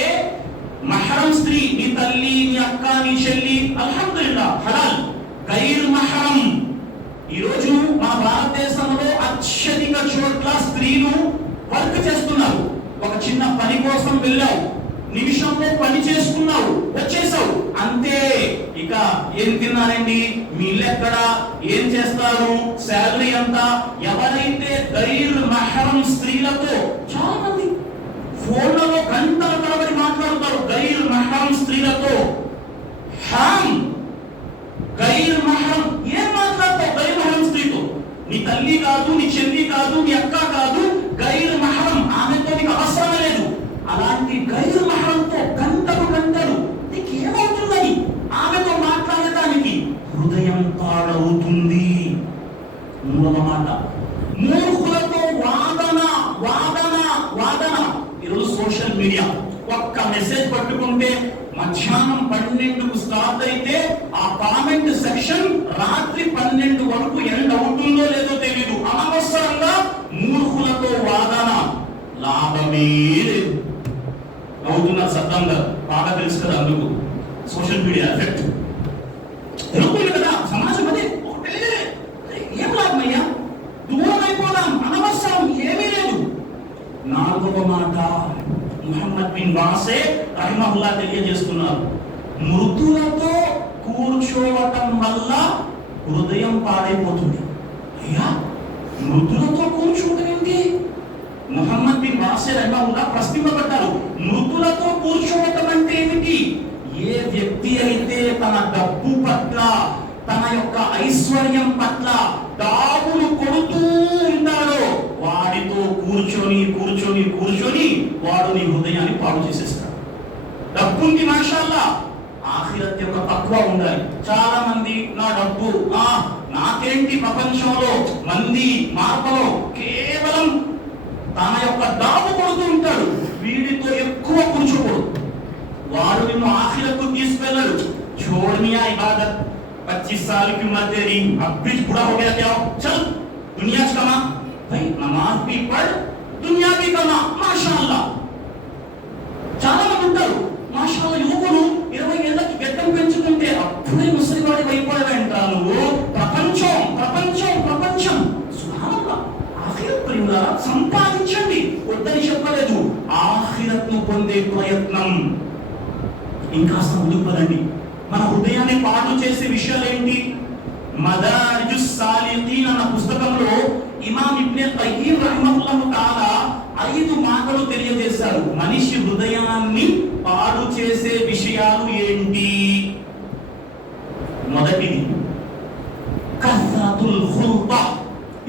మహరం స్త్రీ, నీ తల్లి, నీ అక్క, నీ చెల్లి, అల్హమ్దులిల్లాహ్ హలాల్. గైర్ మహరం, ఈరోజు మన భారతదేశంలో అత్యధిక చోట్ల స్త్రీలు వర్క్ చేస్తున్నారు. ఒక చిన్న పని కోసం వెళ్ళావు, నిమిషంలో పని చేసుకున్నావు, వచ్చేసావు, అంతే. ఇక ఏం తిన్నారండి, మీ ఇల్లు ఎక్కడ, ఏం చేస్తారు, శాలరీ ఎంత? ఎవరైతే గైర్ మహరం స్త్రీలతో, చాలా మంది ఫోన్లలో గంటల తరబడి మాట్లాడతారు గైర్ మహరం స్త్రీలతో. హామ్, గైర్ మహరం, ఏం మాట్లాడతావు గైర్ మహరం స్త్రీతో? నీ తల్లి కాదు, నీ చెల్లి కాదు, నీ అక్క కాదు, గైర్ మహరం, ఆమెతో నీకు అవసరమే లేదు. అలాంటి గైర్ మహరంతో గంటలు గంటలు నీకేమవుతుందని ఆమెతో మాట్లాడటానికి హృదయం పాడవుతుంది. మూడవ మాట, మూర్ఖులతో వాదన వాదన వాదన. ఈరోజు సోషల్ మీడియా, ఒక్క మెసేజ్ పట్టుకుంటే మధ్యాహ్నం 12కు స్టార్ట్ అయితే ఆ కామెంట్ సెక్షన్ రాత్రి 12 వరకు ఎండ్ అవుతుందో లేదో తెలియదు. అనవసరంగా మూర్ఖులతో వాదన, లాభమే లేదు. అవుతున్నారు సత్తంగా, బాగా తెలుసు కదా, అందుకు సోషల్ మీడియా ఎఫెక్ట్ తెలుస్తుంది కదా. సమాజం అదే, ఏం లాభమయ్యా, దూరం అయిపోదాం, అనవసరం, ఏమీ లేదు. నాలుగవ మాట, ముహమ్మద్ బిన్ వాసే రహిమహుల్లాహ్ తెలియజేస్తున్నారు, మృతులతో కూర్చోవటం వల్ల హృదయం పాడైపోతుంది. అయ్యా, మృతులతో కూర్చోవటం ఏంటి? ముహమ్మద్ బిన్ వాసే రహిమహుల్లాహ్ ప్రశ్నింపబడ్డారు, మృతులతో కూర్చోవటం అంటే ఏమిటి? ఏ వ్యక్తి అయితే తన డబ్బు పట్ల, తన యొక్క ఐశ్వర్యం పట్ల దాగులు కొడుతూ ఉంటాడో వాడితో కూర్చొని కూర్చొని కూర్చొని వాడు నీ హృదయాన్ని పాడు చేసేస్తాడు. డబ్బుంది మాషాల్లా, ఆఖిరత్ యొక్క తక్కువ ఉండాలి. చాలా మంది నా డబ్బు, నాకేంటి, ప్రపంచంలో మంది మార్పలో కేవలం తన యొక్క డాబు కొడుతూ ఉంటాడు. వీడితో ఎక్కువ కూర్చోకూడదు, వాడు నిన్ను ఆఖిరతకు తీసుకెళ్ళడు. छोड़निया इबादत 25 साल की उम्र तेरी, अब भी बूढ़ा हो गया क्या, चल दुनिया से कमा। भाई नमाज भी पढ़, दुनिया भी कमा, माशाअल्लाह. చాలా మంది ఉంటారు మాషాఅల్లాహ్, యువకులు 20 ఏళ్ళకి గడ్డం పెంచుకుంటే అప్పుడే ముసలివాడి అయిపోయావంటారు. నువ్వు ప్రపంచం ప్రపంచం ప్రపంచం, సుబ్హానల్లాహ్. ఆఖిరత్ ప్రియులారా, సంపాదించండి, వద్దని చెప్పలేదు. ఆఖిరత్ను పొందే ప్రయత్నం ఇంకాస్త ముందుకు పదండి. మన హృదయాన్ని పాడు చేసే విషయాలు ఏంటి? మదారిజుస్ సాలిహీన్ అన్న పుస్తకంలో ఇమాం ఇబ్నే ఖయ్యిమ్ రహిమహుల్లాహు తఆలా 5 మాటలు తెలియజేశారు. మనిషి హృదయాన్ని పాడు చేసే విషయాలు ఏంటి? మొదటిది కథతుల్ ఖుల్బా,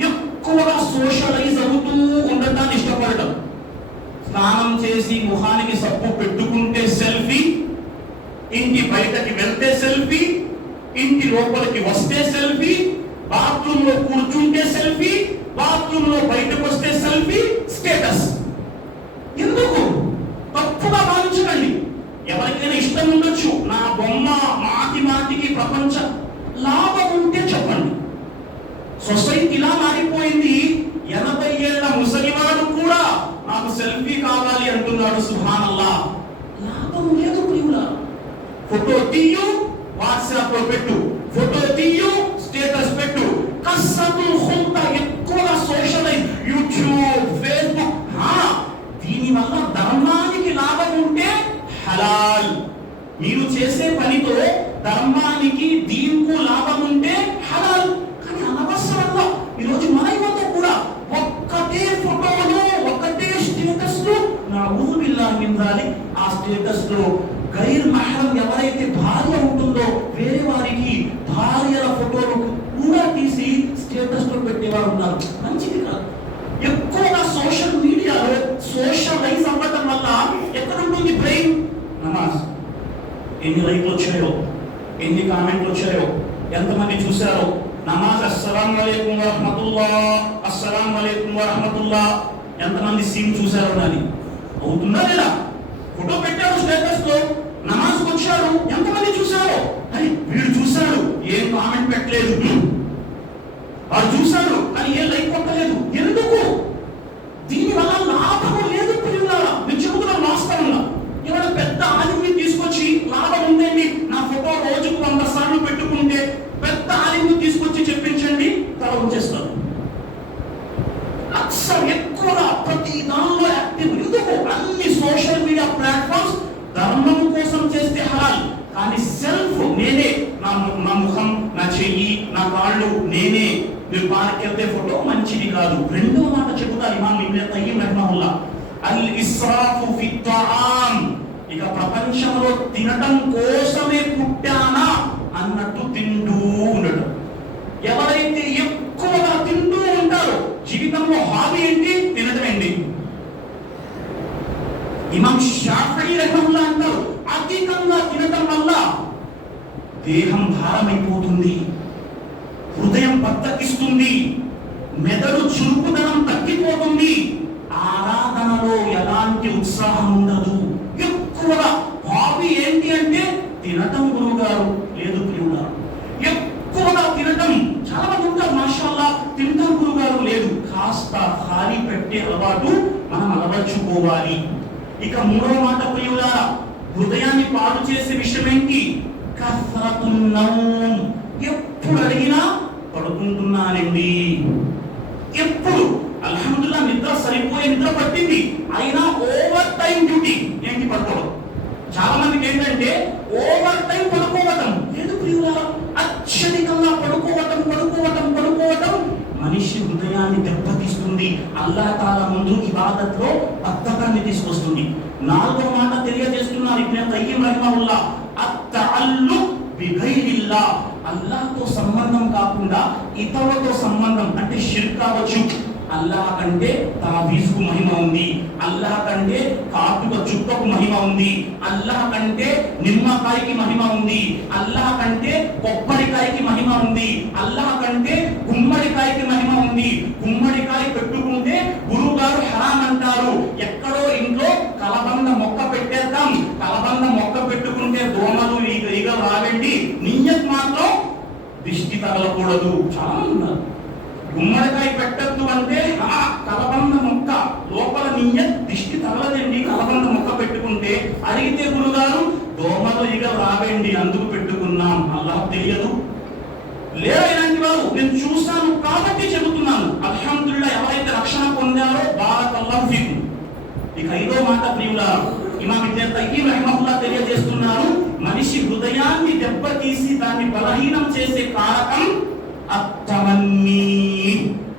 ఎక్కువగా సోషలైజ్ అవుతూ ఉండటాన్ని ఇష్టపడటం. స్నానం చేసి ముఖానికి సబ్బు పెట్టుకుంటే సెల్ఫీ, ఇంటి బయటకి వెళ్తే సెల్ఫీ, ఇంటి లోపలికి వస్తే సెల్ఫీ, బాత్రూమ్ లో కూర్చుంటే సెల్ఫీ, బాత్రూమ్ లో బయటకు వస్తే సెల్ఫీ, స్టేటస్. ఎందుకు? తప్పుగా భావించకండి. ఎవరికైనా ఇష్టం ఉండొచ్చు, నా బొమ్మ మాటికి ప్రపంచ లాభం ఉంటే చెప్పండి. సొసైటీ ఇలా మారిపోయింది. 80 ఏళ్ల ముసలివాడు కూడా నాకు సెల్ఫీ కావాలి అంటున్నాడు. సుబ్హానల్లా. లాభం లేదు ప్రియులా. ఫోటో తీయు, వాట్సాప్ లో పెట్టు, ఫోటో తీయు, స్టేటస్ పెట్టు. కసతుల్ ఖుల్బా, ఎక్కువగా సోషలైజ్, యూట్యూబ్, ఫేస్బుక్. దీని వల్ల ధర్మానికి లాభం ఉంటే హలాల్. మీరు చేసే పనితో ధర్మానికి దీనికి లాభం ఉంటే హలాల్. కానీ అనవసరంగా ఈరోజు మన యువత కూడా ఒక్కటే ఫోటోలు, ఒక్కటే స్టేటస్ లో, నా ఊరు బిల్లాలి. ఆ స్టేటస్ లో గైర్ మహరం ఎవరైతే భార్య ఉంటుందో వేరే వారికి భార్యల ఫోటోలు కూడా తీసి స్టేటస్ లో పెట్టేవారు ఉన్నారు. మంచిది కాదు. ఎక్కువగా సోషల్ మీడియాలో సోషలైజ్ అవ్వటం వల్ల ఎక్కడ ఉంటుంది బ్రెయిన్? నమాజ్ ఎన్ని లైక్లు వచ్చాయో, ఎన్ని కామెంట్లు వచ్చాయో, ఎంతమంది చూశారో. నమాజ్ అస్సలాము అలైకుం వరహ్మతుల్లా, అస్సలాము అలైకుం వరహ్మతుల్లా, ఎంతమంది సీన్ చూశారో. అని అవుతుందా లేదా? ఫోటో పెట్టారు స్టేటస్ లో, నమాజ్ వచ్చారు, ఎంతమంది చూశారో. అని వీడు చూశాడు, ఏం కామెంట్ పెట్టలేదు. వాడు చూశాడు కానీ ఏ లైక్ కొట్టలేదు. ఎందుకు? దీని వల్ల లాభం లేదు ప్రియులారా. నేను చెబుతున్నాను వాస్తవంగా. ఏమైనా పెద్ద ఆలిమ్ని తీసుకొచ్చి లాభం ఉందండి, నా ఫోటో రోజుకు 100 సార్లు పెట్టుకుంటే పెద్ద ఆలిమ్ని తీసుకొచ్చి చెప్పించండి, తల ఉంచేస్తాను. అక్సర్ ఎక్కువగా ప్రతి దానిలో యాక్టివ్. ఎందుకు? అన్ని సోషల్ మీడియా ప్లాట్ఫామ్స్ ధర్మం కోసం చేస్తే హలాల్, కానీ సెల్ఫ్ నేనే, నా ముఖం, నా చెయ్యి, నా కాళ్ళు నేనే. మీరు పార్క్ వెళ్తే ఫోటో మంచిది కాదు. రెండవ మాట చెబుతారు ఇమాం ఇబ్న్ ఖయ్యిమ్ రహిమహుల్లా, అల్ ఇస్రాఫు ఫి తామ్. ఇక ప్రపంచంలో తినటం కోసమే పుట్టానా అన్నట్టు తింటూ ఉండడం. ఎవరైతే ఎక్కువగా తింటూ ఉంటారో, జీవితంలో హాబీ ఏంటి? తినటం ఏంటి? ఇమాం షాఫిఈ రహిమహుల్లా అంటారు, అధికంగా తినటం వల్ల దేహం భారమైపోతుంది, హృదయం బద్దకిస్తుంది, మెదడు చురుకుదనం తగ్గిపోతుంది, ఆరాధనలో ఎలాంటి ఉత్సాహం ఉండదు. ఎక్కువగా హాబీ ఏంటి అంటే తినటం. గురువుగారు లేదు ప్రియుగారు, ఎక్కువగా తినటం. చాలా మంది ఉంటారు, మాషాల్లా తింటాం గురువుగారు. లేదు, కాస్త ఖాళీ పెట్టే అలవాటు మనం అలవర్చుకోవాలి. ఇక మూడవ మాట ప్రియులారా, హృదయాన్ని పాడు చేసే విషయం ఏంటి? కసరతున్ నౌమ్. ఎప్పుడు అడిగినా పడుకుంటున్నానండి. ఎప్పుడు అల్హమ్దుల్లా నిద్ర సరిపోయే నిద్ర పట్టింది, అయినా ఓవర్ టైం డ్యూటీ ఏంటి? పడుకోవడం. చాలా మందికి ఏంటంటే ఓవర్ టైం పడుకోవటం. లేదు ప్రియులారా, అత్యధికంగా పడుకోవటం మనిషి హృదయాన్ని దెబ్బతీస్తుంది. అల్లాహ్ తాలా ముందు ఇబాదత్లో బద్ధకాన్ని తీసుకొస్తుంది. నాలుగో మాట తెలియజేస్తున్నారు ఇబ్న్ ఖయ్యిమ్ రహిమహుల్లా, అత్తఅల్లుక్ బిగైరిల్లాహ్. అల్లాహ్తో సంబంధం కాకుండా ఇతరులతో సంబంధం, అంటే షిర్క్ కావచ్చు. అల్లాహ్ కంటే తావీజుకు మహిమ ఉంది, అల్లాహ్ కంటే కాటుక చుక్కకు మహిమ ఉంది, అల్లాహ్ కంటే నిమ్మకాయకి మహిమ ఉంది, అల్లాహ్ కంటే కొబ్బరికాయకి మహిమ ఉంది, అల్లాహ్ కంటే గుమ్మడికాయకి మహిమ ఉంది. గుమ్మడికాయ పెట్టుకుంటే గురువుగారు హరాం అంటారు. ఎక్కడో ఇంట్లో కలబంద మొక్క పెట్టేద్దాం, కలబంద మొక్క పెట్టుకుంటే దోమలు ఈగ రావండి, నియ్యత్ మాత్రం దిష్టి తగలకూడదు. చాలా మంది ఉన్నారు. గుమ్మడికాయ పెట్టద్దు అంటే కలబంద మొక్క లోపల నియ్యత్ దిష్టి తగలదండి, కలబంద మొక్క పెట్టుకుంటే. అడిగితే గురుగారు దోమలు ఈగ రావండి అందుకు పెట్టుకున్నాం. అల్లాహ్ తెలియదు. లేదా ఇలాంటి వారు నేను చూశాను కాబట్టి చెబుతున్నాను. అల్హమ్దులిల్లాహ్ ఎవరైతే రక్షణ పొందారో బారకల్లాహు ఫీకుం. ఇక ఐదో మాట ప్రియులారా, ఇమాం ఇబ్న్ ఖయ్యిమ్ రహిమహుల్లా తెలియజేస్తున్నారు, మనిషి హృదయాన్ని దెబ్బతీసి దాన్ని బలహీనం చేసే కారకం అత్తమన్నీ.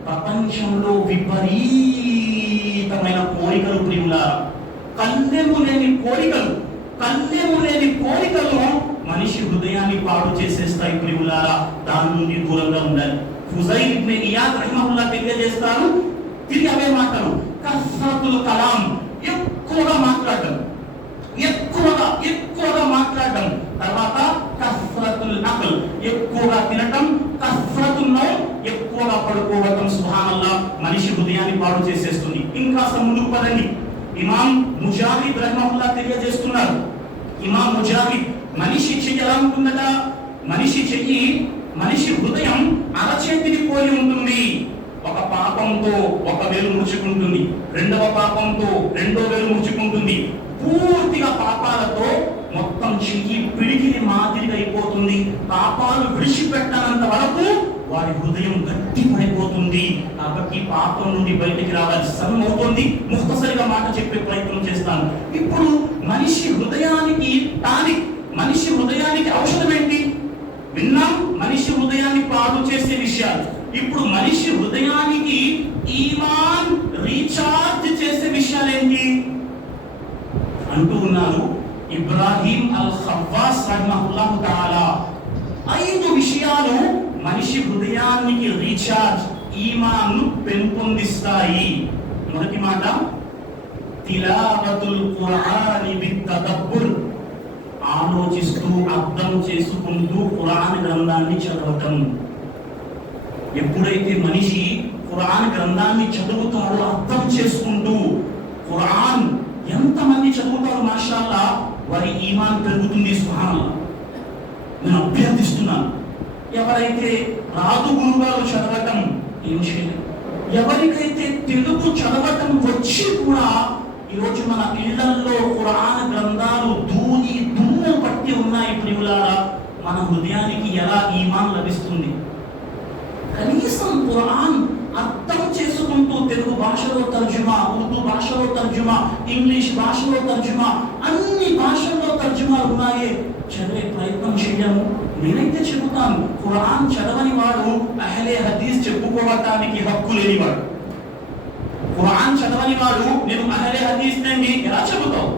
ప్రపంచంలో విపరీతమైన కళ్ళెము లేని కోరికలు మనిషి హృదయాన్ని పాడు చేసేస్తాయి ప్రియులారా. దాని నుండి దూరంగా ఉండాలి. ఫుజైల్ ఇబ్న్ ఇయాద్ రహిమహుల్లాహ్ తెలియజేస్తారు, తిరిగి అవే మాటలు. కస్రతుల్ కలాం, ఎక్కువగా మాట్లాడడం. తర్వాత కస్రతుల్ అక్ల్, ఎక్కువగా తినటం. కస్రతుల్ నౌమ్, ఎక్కువగా పడుకోవటం. సుబ్హానల్లాహ్, మనిషి హృదయాన్ని పాడు చేసేస్తుంది. ఇంకా ముందుకు పదండి. ఇమాం ముజాహిద్ రహిమహుల్లాహ్ తెలియజేస్తున్నారు. ఇమాం ముజాహిద్, మనిషి చెయ్యి ఎలా ఉంటుందట? మనిషి హృదయం అరచేతిని పోలి ఉంటుంది. ఒక పాపంతో ఒక వేలు ముడుచుకుంటుంది, రెండవ పాపంతో రెండో వేలు ముడుచుకుంటుంది. పూర్తిగా పాపాలతో మొత్తం చెయ్యి పిడికిలి మాదిరిగా అయిపోతుంది. పాపాలు విడిచిపెట్టనంత వరకు వారి హృదయం గట్టి పడిపోతుంది. కాబట్టి పాపం నుండి బయటికి రావాలి. సమయం అవుతుంది, ముఖ్తసరిగా మాట చెప్పే ప్రయత్నం చేస్తాను. ఇప్పుడు మనిషి హృదయానికి ఔషధం ఏంటి? విన్నాం, మనిషి హృదయాన్ని పాడు చేసే విషయాలు. ఇప్పుడు మనిషి హృదయానికి ఈమాన్ రీఛార్జ్ చేసే విషయాలు ఏంటి అంటూ ఉన్నారు ఇబ్రాహీం అల్ ఖవ్వాస్ రహిమహుల్లాహు తఆలా. 5 విషయాలు మనిషి హృదయానికి రీఛార్జ్, ఈమాన్ను పెంపొందిస్తాయి. మొదటి మాట, తిలావతుల్ ఖురాని బిత్తదబ్బుర్, ఆలోచిస్తూ అర్థం చేసుకుంటూ ఖురాన్ గ్రంథాన్ని చదవటం. ఎప్పుడైతే మనిషి ఖురాన్ గ్రంథాన్ని చదువుతాడో, అర్థం చేసుకుంటూ, ఖురాన్ ఎంతమంది చదువుతారు మాషాల్లా, వారి ఈమాన్ పెరుగుతుంది. సుబ్హానల్లాహ్, నేను అభ్యర్థిస్తున్నాను, ఎవరైతే రాదు గురుగారు చదవటం ఏం చేయలేదు, ఎవరికైతే తెలుగు చదవటం వచ్చి కూడా ఈరోజు మన ఇళ్లల్లో ఖురాన్ గ్రంథాలు ధూళి దుమ్ము పట్టి ఉన్నాయి ప్రియులారా, మన హృదయానికి ఎలా ఈమాన్ లభిస్తుంది? కనీసం ఖురాన్ అర్థం చేసుకుంటూ తెలుగు భాషలో తర్జుమా, ఉర్దూ భాషలో తర్జుమా, ఇంగ్లీష్ భాషలో తర్జుమా, అన్ని భాషల్లో తర్జుమాలు ఉన్నాయే, చదివే ప్రయత్నం చేయము. నేనైతే చెబుతాను, ఖురాన్ చదవని వాడు అహ్లే హదీస్ చెప్పుకోవటానికి హక్కు లేనివాడు. ఖురాన్ చదవని వాడు నేను అహ్లే హదీస్ నండి ఎలా చెబుతావు?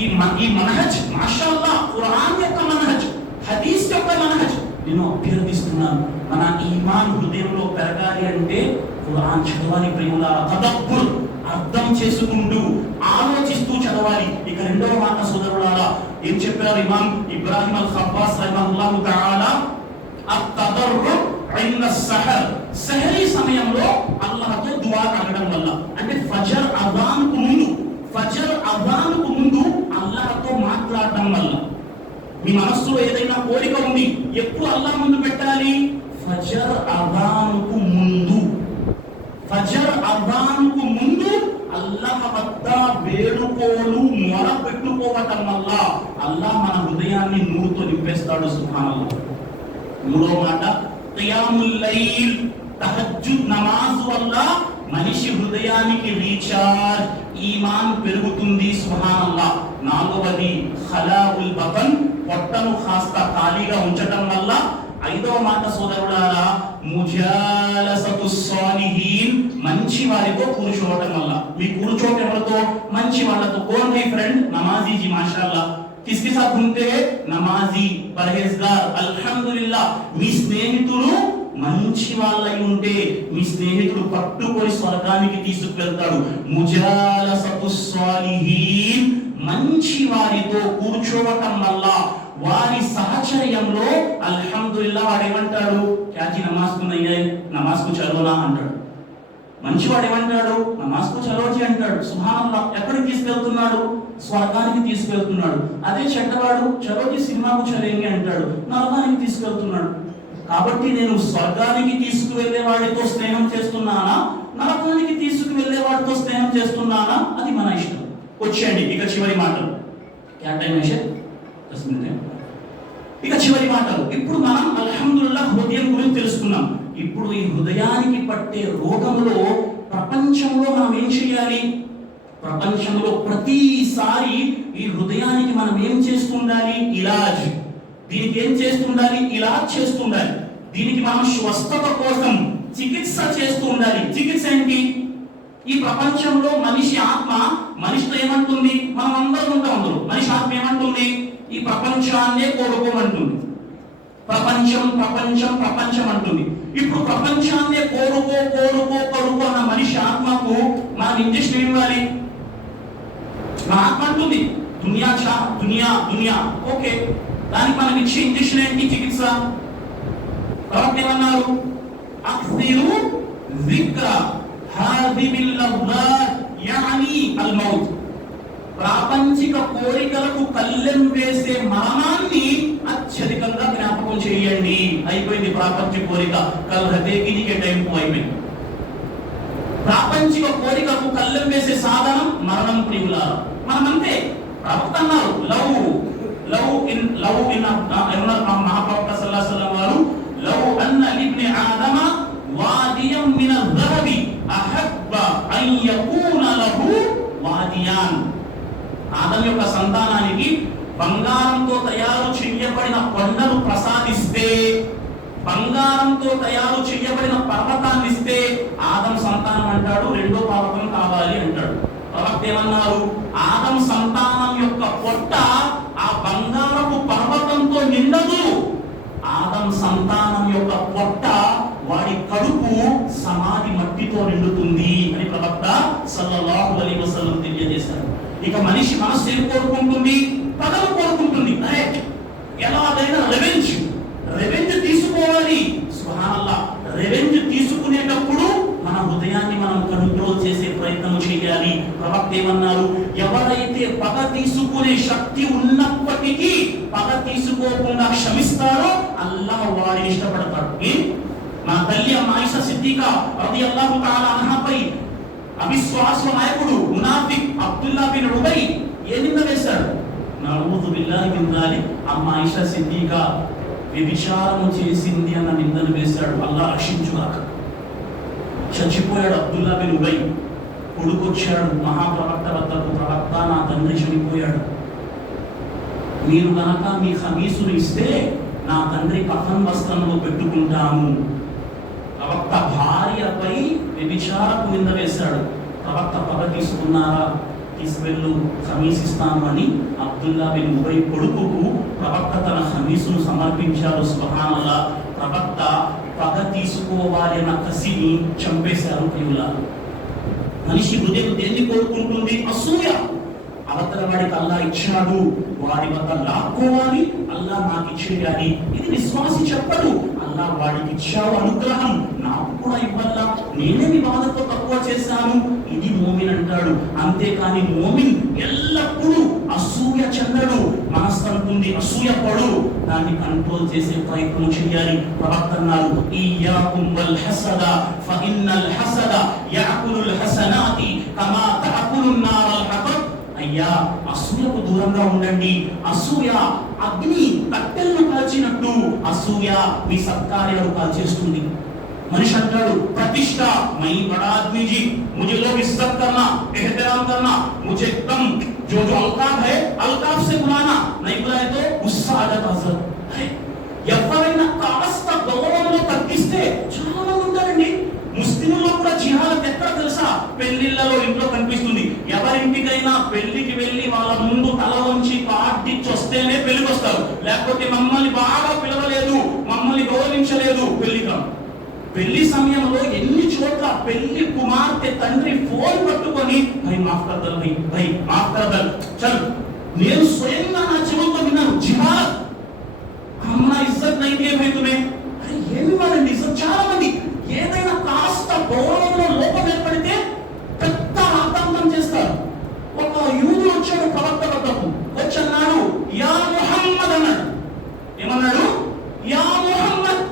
ఈ మనహజ్ మాషాఅల్లాహ్, ఖురాన్ యొక్క మనహజ్, హదీస్ యొక్క మనహజ్. నేను అభ్యర్థిస్తున్నాను, మన ఈమాన్ హృదయంలో పెరగాలి అంటే ఖురాన్ చదవాలి ప్రియులారా. తదబ్బుర్, అర్థం చేసుకుంటూ ఆలోచిస్తూ చదవాలి. ఇక రెండవ మాట సోదరులారా, ఏం చెప్పారు ఇమాం ఇబ్రాహీం అల్ ఖవ్వాస్ రహిమహుల్లాహు తఆలా? అత్తదర్రు ఇంద సహర్, సహరీ సమయంలో అల్లాహ్తో దుఆ అడగడం వల్ల, అంటే ఫజర్ అజాన్కు ముందు అల్లాహ్తో మాట్లాడటం వల్ల. మీ మనస్సులో ఏదైనా కోరిక ఉంది, ఎప్పుడు అల్లాహ్ ముందు పెట్టాలి? ఫజర్ అజాన్కు ముందు అల్లాహ్ వద్ద వేడుకోలు మొర పెట్టుకోవటం వల్ల అల్లాహ్ మన హృదయాన్ని నూరుతో నింపేస్తాడు. సుబ్హానల్లాహ్. మూడో మాట, ఖియాముల్ లైల్, తహజ్జుద్ నమాజ్ వల్ల మనిషి హృదయానికి రీఛార్జ్, ఈమాన్ పెరుగుతుంది. సుబ్హానల్లాహ్. నాలుగవది ఖలాఉల్ బతన్, పొట్టను కాస్త ఖాళీగా ఉంచటం వల్ల. ఐదవ మాట సోదరులారా, ముజాలసతుస్ సాలిహీన్, మంచి వారితో కూర్చోవటం వల్ల. మీ కూర్చోవటం ఎవరితో? మంచి వాళ్ళతో. కౌన్ హై ఫ్రెండ్? నమాజీ జీ మాషాఅల్లాహ్. किसके साथ घूमते हैं? नमाजी, परहेजगार, अल्हम्दुलिल्लाह. మీ స్నేహితులు మంచి వాళ్ళై ఉంటే మీ స్నేహితుడు పట్టుకొని స్వర్గానికి తీసుకువెళ్తాడు. ముజాలసతుస్ సాలిహీన్, మంచి వారితో కూర్చోవటం వల్ల, వారి సహచర్యంలో అల్హమ్దులిల్లాహ్ వాడు ఏమంటాడు? క్యాజీ నమాజ్కు నయ్యాయి, నమాజ్కు చలోనా అంటాడు. మంచివాడు ఏమంటాడు? నమాజ్కు చలోజీ అంటాడు. సుబ్హానల్లాహ్. ఎక్కడికి తీసుకెళ్తున్నాడు? స్వర్గానికి తీసుకెళ్తున్నాడు. అదే చెడ్డవాడు చలోజీ సినిమాకు చలేంగి అంటాడు, నరకానికి తీసుకెళ్తున్నాడు. కాబట్టి నేను స్వర్గానికి తీసుకువెళ్లే వాడితో స్నేహం చేస్తున్నానా, నరకానికి తీసుకువెళ్లే వాడితో స్నేహం చేస్తున్నానా, అది మన ఇష్టం. వచ్చేయండి ఇక చివరి మాటలు. ఇక చివరి మాటలు. ఇప్పుడు మనం అల్హమ్దులిల్లాహ్ హృదయం గురించి తెలుసుకున్నాం. ఇప్పుడు ఈ హృదయానికి పట్టే రోగంలో ప్రపంచంలో మనం ఏం చేయాలి? ప్రపంచంలో ప్రతిసారి ఈ హృదయానికి మనం ఏం చేస్తుండాలి? ఇలాజ్. దీనికి ఏం చేస్తుండాలి? ఇలాజ్ చేస్తుండాలి. దీనికి మనం స్వస్థత కోసం చికిత్స చేస్తూ ఉండాలి. చికిత్స ఏంటి? ఈ ప్రపంచంలో మనిషి ఆత్మ మనిషితో ఏమంటుంది? శాస్త్రం ఏమంటుంది? ఈ ప్రపంచాన్నే కోరుకోమంటుంది. ప్రపంచం ప్రపంచం ప్రపంచం అంటుంది. ఇప్పుడు ప్రపంచాన్నే కోరుకో అన్న మనిషి ఆత్మకు మన ఇంజక్షన్ ఇవ్వాలి. మన ఆత్మ అంటుంది దునియా దునియా దునియా, ఓకే, దానికి మనం ఇచ్చే ఇంజక్షన్ ఏంటి? చికిత్స. ప్రవక్త ఏమన్నారు? అక్సిరు జిక్ర హాదిమిల్ లవ్వాత్ యాని అల్ మౌత్. ప్రాపంచిక కోరికలకు కళ్ళెం వేసే మరణాన్ని అత్యధికంగా జ్ఞాపకం చేయండి. అయిపోయింది ప్రాపంచిక కోరిక, కల్ హతేకినికే టైం అయిపోయింది. ప్రాపంచిక కోరికకు కళ్ళెం వేసే సాధనం మరణం. ప్రియులారా, మనమంతే. ప్రవక్త అన్నారు మహాప్రవక్త సల్లల్లాహు అలైహి వసల్లం వారు లౌ అన్న లిబ్ని ఆదమ వాదియం మినల్ ذهب అహబ్బ అన్ యకూన లహు వాదియాన్. ఆదం యొక్క సంతానానికి బంగారంతో తయారు చేయబడిన కొండను ప్రసాదిస్తే, బంగారంతో తయారు చేయబడిన పర్వతాన్ని ఇస్తే ఆదం సంతానం అంటాడు రెండో పర్వతం కావాలి అంటాడు. ప్రవక్త ఏమన్నారు? ఆదం సంతానం యొక్క పొట్ట ఆ బంగారపు పర్వతంతో నిండదు. ఆదం సంతానం యొక్క పొట్ట, వాడి కడుపు సమాధి మట్టితో నిండుతుంది అని ప్రవక్త సల్లల్లాహు అలైహి వసల్లం తెలియజేశారు. ఇక మనిషి మనసు ఏం కోరుకుంటుంది? పదవి కోరుకుంటుంది. అరే ఎలాగైనా రెవెంజ్ తీసుకోవాలి. సుబ్హానల్లాహ్, రెవెంజ్ తీసుకునేటప్పుడు మన హృదయాన్ని మనం కంట్రోల్ చేసే ప్రయత్నం చేయాలి. ప్రవక్త ఏమన్నారు? ఎవరైతే పగ తీసుకునే శక్తి ఉన్నప్పటికీ పగ తీసుకోకుండా క్షమిస్తారో అల్లాహ్ వాడిని ఇష్టపడతాడు. మా తల్లి అమ్మ ఆయిషా సిద్దికా రలియల్లాహు తఆలా అన్హాపై అవిశ్వాస నాయకుడు మునాఫిక్ అబ్దుల్లా బిన్ ఉబై ఏ నింద వేశాడు? నఊజు బిల్లాహి మిన్ జాలిక్. అమ్మ ఆయిషా సిద్దికా వ్యభిచారం చేసింది అన్న నిందను వేశాడు. అల్లాహ్ రక్షించుగాక. చచ్చిపోయాడు అబ్దుల్లా బిన్ ఉబై. కొడుకొచ్చాడు మహాప్రవక్త వద్దకు, ప్రవక్త నా తండ్రి చనిపోయాడు, మీరు గనక మీ ఖమీసును ఇస్తే నా తండ్రి కఫన్ వస్త్రంలో పెట్టుకుంటాము. ప్రవక్త భార్యపై వ్యభిచారపు నింద వేశాడు. ప్రవక్త పగ తీసుకున్నారా? తీసుకెళ్ళు, ఖమీస్ ఇస్తాను అని అబ్దుల్లా బిన్ ఉబై కొడుకుకు ప్రవక్త తన ఖమీసును సమర్పించాడు. సుబ్హానల్లాహ్, ప్రవక్త పగ తీసుకోవాలి అన్న కసిని చంపేశారు. ప్రియులారా, మనిషి హృదయం దేన్ని కోరుకుంటుంది? అసూయ. అవతల వాడికి అల్లాహ్ ఇచ్చాడు, వాడి వద్ద లాక్కోవాలి, అల్లాహ్ నాకు ఇచ్చేయాలి. ఇది విశ్వాసి చెప్పడు. అల్లాహ్ వాడికి ఇచ్చావు అనుగ్రహం, నాకు కూడా ఇవ్వాలా, నేనేమి బాధతో తక్కువ చేశాను, ఇది మోమిన్ అంటాడు. అంతేకాని మోమిన్ ఎల్లప్పుడూ అసూయ చెందడు. మనస్సంటుంది అసూయ పడు, దాన్ని కంట్రోల్ చేసే ప్రయత్నం చేయాలి. ప్రవక్త అన్నారు, ఇయ్యాకుం వల్ హసద ఫఇన్నల్ హసద యాకులుల్ హసనాతి కమా తఅకులున్ నారల్ హతబ్. అయ్యా, అసూయకు దూరంగా ఉండండి. అసూయ అగ్ని కట్టెలను కాల్చినట్టు అసూయ మీ సత్కార్యాలు కాల్చేస్తుంది. మనిషి అంటాడు ప్రతిష్ట, మై బడా ఆద్మీ జీ, ముझे लोग इज्जत करना, एहतराम करना, मुझे कम जो अल्ताफ है अल्ताफ से बुलाना, नहीं बुलाए तो गुस्सा आ जाता है. ఎవరైనా కాస్త గౌరవంలో తగ్గిస్తే చాలా మంది ఉంటారండి. ముస్లింల్లో కూడా జిహాద్ ఎక్కడ తెలుసా? పెళ్లిళ్లలో ఇంట్లో కనిపిస్తుంది. ఎవరింటికైనా పెళ్లికి వెళ్ళి వాళ్ళ ముందు తల వంచి పాటించి వస్తేనే పెళ్లికి వస్తారు. లేకపోతే మమ్మల్ని బాగా పిలవలేదు, మమ్మల్ని గౌరవించలేదు, పెళ్లికి. పెళ్లి సమయంలో ఎన్ని చోట్ల పెళ్లి కుమార్తె తండ్రి ఫోన్ పట్టుకొని భై మాఫ్ కర్దల్, భై మాఫ్ కర్దల్, చల్. నేను స్వయంగా నా చెవులతో విన్నాను, జిహాద్ హమ్నా ఇజ్జత్ నహీ దే భై తుమే. అరే ఏమి వాళ్ళండి ఇజ్జత్. చాలా మంది ఏదైనా కాస్త గౌరవంలో లోపం ఏర్పడితే పెద్ద ఆతంకం చేస్తారు. ఒక యూదుడు వచ్చాడు ప్రవక్త వద్దకు, వచ్చి అన్నాడు యా ముహమ్మద్ అన్నాడు. ఏమన్నాడు? యా ముహమ్మద్,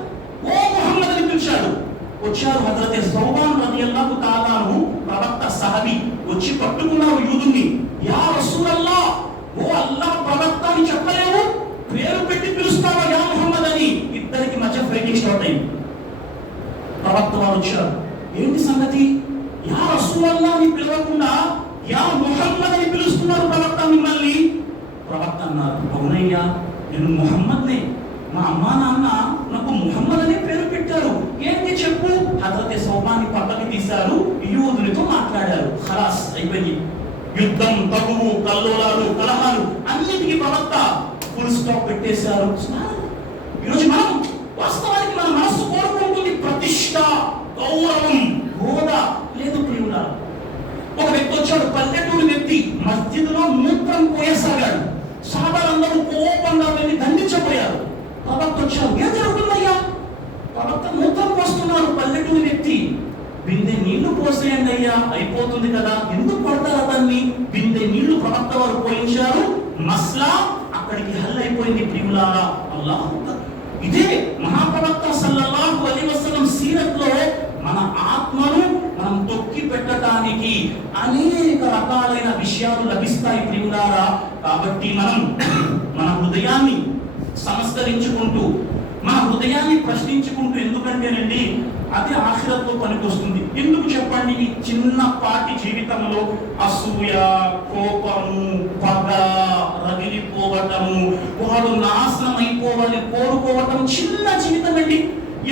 ఓ ముహమ్మద్ అని పిలిచాడు. వచ్చారు హజరత్ సౌబాన్ రలియల్లాహు తఆలా అన్హు, ప్రవక్త సహబీ, వచ్చి పట్టుకున్నారు యూదుని. యా రసూలల్లాహ్, ఓ అల్లాహ్ ప్రవక్త అని చెప్పలేవు, పేరు పెట్టి పిలుస్తావా యా ముహమ్మద్ అని? ఇద్దరికి మధ్య ఫైటింగ్ స్టార్ట్ అయింది. ప్రవక్త వారు వచ్చారు, ఏంటి సంగతి? యా రసూలల్లాహ్ అని పిలవకుండా యా ముహమ్మద్ అని పిలుస్తున్నారు ప్రవక్త మిమ్మల్ని. ప్రవక్త అన్నారు, అవునయ్యా, నేను ముహమ్మద్నే, మా అమ్మా నాన్న నాకు ముహమ్మద్ అనే పేరు పెట్టారు, ఏంటి చెప్పు. హజరత్ సౌబాన్ని పక్కకి తీశారు, యూదునితో మాట్లాడారు. ఖలాస్ అయిపోయింది. యుద్ధం, తగువు, కల్లోలాలు, కలహాలు అన్నిటికీ ప్రవక్త ఫుల్ స్టాప్ పెట్టేశారు. ఈరోజు మనం వాస్తవానికి మన మనస్సు కోరుకుంటుంది ప్రతిష్ట, గౌరవం, హోదా లేదు ప్రియుడా. ఒక వ్యక్తి వచ్చాడు, పల్లెటూరు వ్యక్తి, మస్జిద్లో మూత్రం పోయసాగాడు. సహాబాలందరూ కోపంగా వెళ్ళి దండించబోయారు. ప్రవక్త వచ్చారు, ఏం జరుగుతుందయ్యా? ప్రవక్త మూత్రం పోస్తున్నారు పల్లెటూరు వ్యక్తి. బిందె నీళ్లు పోసేయండి అయ్యా, అయిపోతుంది కదా, ఎందుకు పడతారు అతన్ని? బిందె నీళ్లు ప్రవక్త వారు పోయించారు, మస్లా అక్కడికి హల్ అయిపోయింది ప్రియులారా. అల్లాహ్ ఇదే మహాప్రవక్త సల్లల్లాహు అలైహి వసల్లం సీరత్లో మన ఆత్మను మనం తొక్కి పెట్టడానికి అనేక రకాలైన విషయాలు లభిస్తాయి ప్రియులారా. కాబట్టి మనం మన హృదయాన్ని సంస్కరించుకుంటూ, మన హృదయాన్ని ప్రశ్నించుకుంటూ, ఎందుకంటేనండి అది ఆఖిరత్లో పనికొస్తుంది. ఎందుకు చెప్పండి? ఈ చిన్నపాటి జీవితంలో అసూయ, కోపము, పగ, రగిలిపోవటము, వాడు నాశనం అయిపోవాలి కోరుకోవటం చిన్న జీవితం అండి.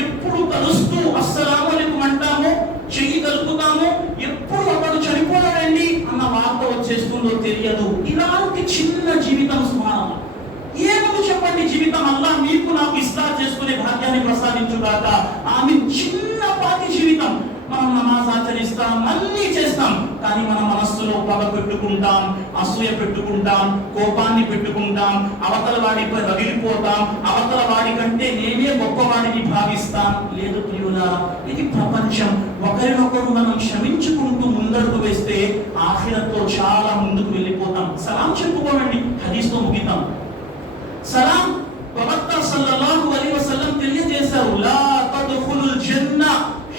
ఎప్పుడు కలుస్తూ అస్సలాము అలైకుం అంటామో, చెయ్యి కలుపుతామో, ఎప్పుడు అతడు చనిపోయాడండి అన్న వార్త వచ్చేస్తుందో తెలియదు. ఇలాంటి చిన్న జీవితం సుమారు ఏమో చెప్పండి జీవితం. అల్లాహ్ మీకు నాకు ఇస్లాహ్ చేసుకునే భాగ్యాన్ని ప్రసాదించుగాక. ఆమె చిన్నపాటి జీవితం. మనం నమాజ్ ఆచరిస్తాం, అన్నీ చేస్తాం, కానీ మన మనస్సులో పగ పెట్టుకుంటాం, అసూయ పెట్టుకుంటాం, కోపాన్ని పెట్టుకుంటాం, అవతల వాడిపై రగిలిపోతాం, అవతల వాడి కంటే నేనే గొప్పవాడిని భావిస్తాం. లేదు ప్రియులా, ఇది ప్రపంచం. ఒకరినొకరు మనం క్షమించుకుంటూ ముందడుగు వేస్తే ఆఖిరత్లో చాలా ముందుకు వెళ్ళిపోతాం. సలాం చెప్పుకోనండి, హదీస్తో ముగిద్దాం. సలాం ప్రవక్త సల్లల్లాహు అలైహి వసల్లం తెలియజేశారు, లా తద్ఖులుల్ జన్న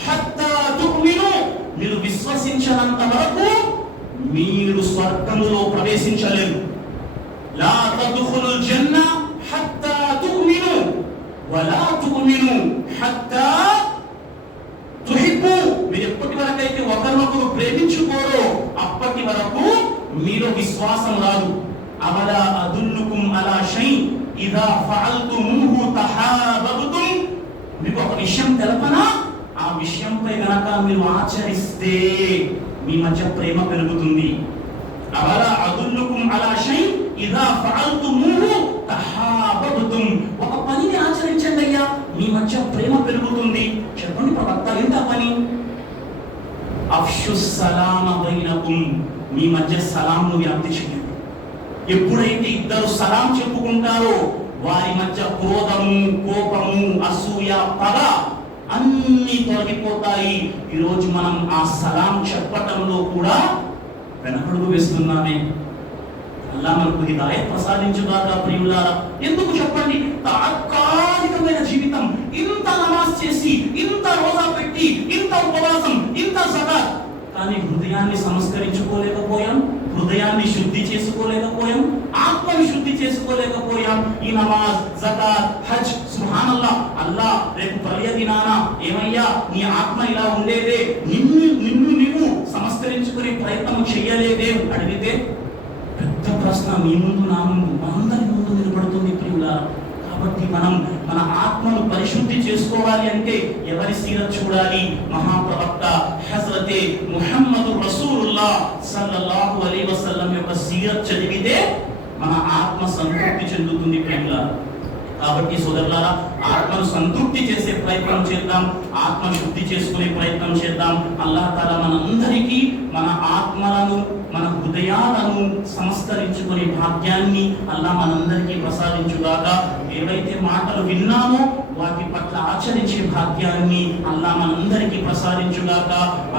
హత్తా తుమిను. మీరు విశ్వసించనంత వరకు మీరు స్వర్గములో ప్రవేశించలేరు. లా తద్ఖులుల్ జన్న హత్తా తుమిను వలా తుమిను హత్తా తుహిబ్బు. మీరు ఎప్పటి వరకైతే ఒకరినొకరు ప్రేమించుకోరో అప్పటి వరకు మీలో విశ్వాసం రాదు. అవలా అదుల్లుకుం అలా షై ఇదా ఫఅల్తుముహు తహాబబతుం. మీకు ఒక విషయం తెలపనా? ఆ విషయంపై గనక మీరు ఆచరిస్తే మీ మధ్య ప్రేమ పెరుగుతుంది. అవలా అదుల్లుకుం అలా షై ఇదా ఫఅల్తుముహు తహాబబతుం. ఒక పనిని ఆచరించండి అయ్యా, మీ మధ్య ప్రేమ పెరుగుతుంది. చెప్పండి ప్రవక్త, ఏంటా పని? అఫ్షుస్ సలామ బైనకుం. మీ మధ్య సలాంను వ్యాప్తి చేయండి. ఎప్పుడైతే ఇద్దరు సలాం చెప్పుకుంటారో వారి మధ్య క్రోధము, కోపము, అసూయ, పగ అన్ని తొలగిపోతాయి. ఈరోజు మనం ఆ సలాం చెప్పటంలో కూడా వెనకడుగు వేస్తున్నామే. అల్లా మనకు హిదాయత్ ప్రసాదించుగాక ప్రియులారా. ఎందుకు చెప్పండి? తాత్కాలికమైన జీవితం. ఇంత నమాజ్ చేసి, ఇంత రోజా పెట్టి, ఇంత ఉపవాసం, ఇంత జకాత్, కానీ హృదయాన్ని సంస్కరించుకోలేకపోయాం, హృదయాన్ని శుద్ధి చేసుకోలేకపోయాం, ఆత్మని శుద్ధి చేసుకోలేకపోయాం. ఈ నమాజ్, జకాత్, హజ్, సుబ్హానల్లాహ్, అల్లా రేపు ప్రళయ దినాన ఏమయ్యా నీ ఆత్మ ఇలా ఉండేదే, నిన్ను నీవు సంస్కరించుకునే ప్రయత్నం చేయలేదే అడిగితే పెద్ద ప్రశ్న మీ ముందు, నా ముందు, మనందరి ముందు నిలబడుతుంది ప్రియులారా. కాబట్టి మనం మన ఆత్మను పరిశుద్ధి చేసుకోవాలి అంటే ఎవరి సీరత్ చూడాలి? మహాప్రవక్త హజరతే ముహమ్మదు రసూలుల్లాహ్ సల్లల్లాహు అలైహి వసల్లం యొక్క సీరత్ చదివితే మన ఆత్మ సంతృప్తి చెందుతుంది ప్రియులారా. కాబట్టి సోదరులారా, ఆత్మను సంతృప్తి చేసే ప్రయత్నం చేద్దాం, ఆత్మ శుద్ధి చేసుకునే ప్రయత్నం చేద్దాం. అల్లాహ్ తాలా మనందరికీ మన ఆత్మలను, మన హృదయాలను సంస్కరించుకునే భాగ్యాన్ని అల్లాహ్ మనందరికీ ప్రసాదించుగాక. ఏవైతే మాటలు విన్నామో వాటి పట్ల ఆచరించే భాగ్యాన్ని అల్లాహ్ మనందరికీ ప్రసాదించుగాక.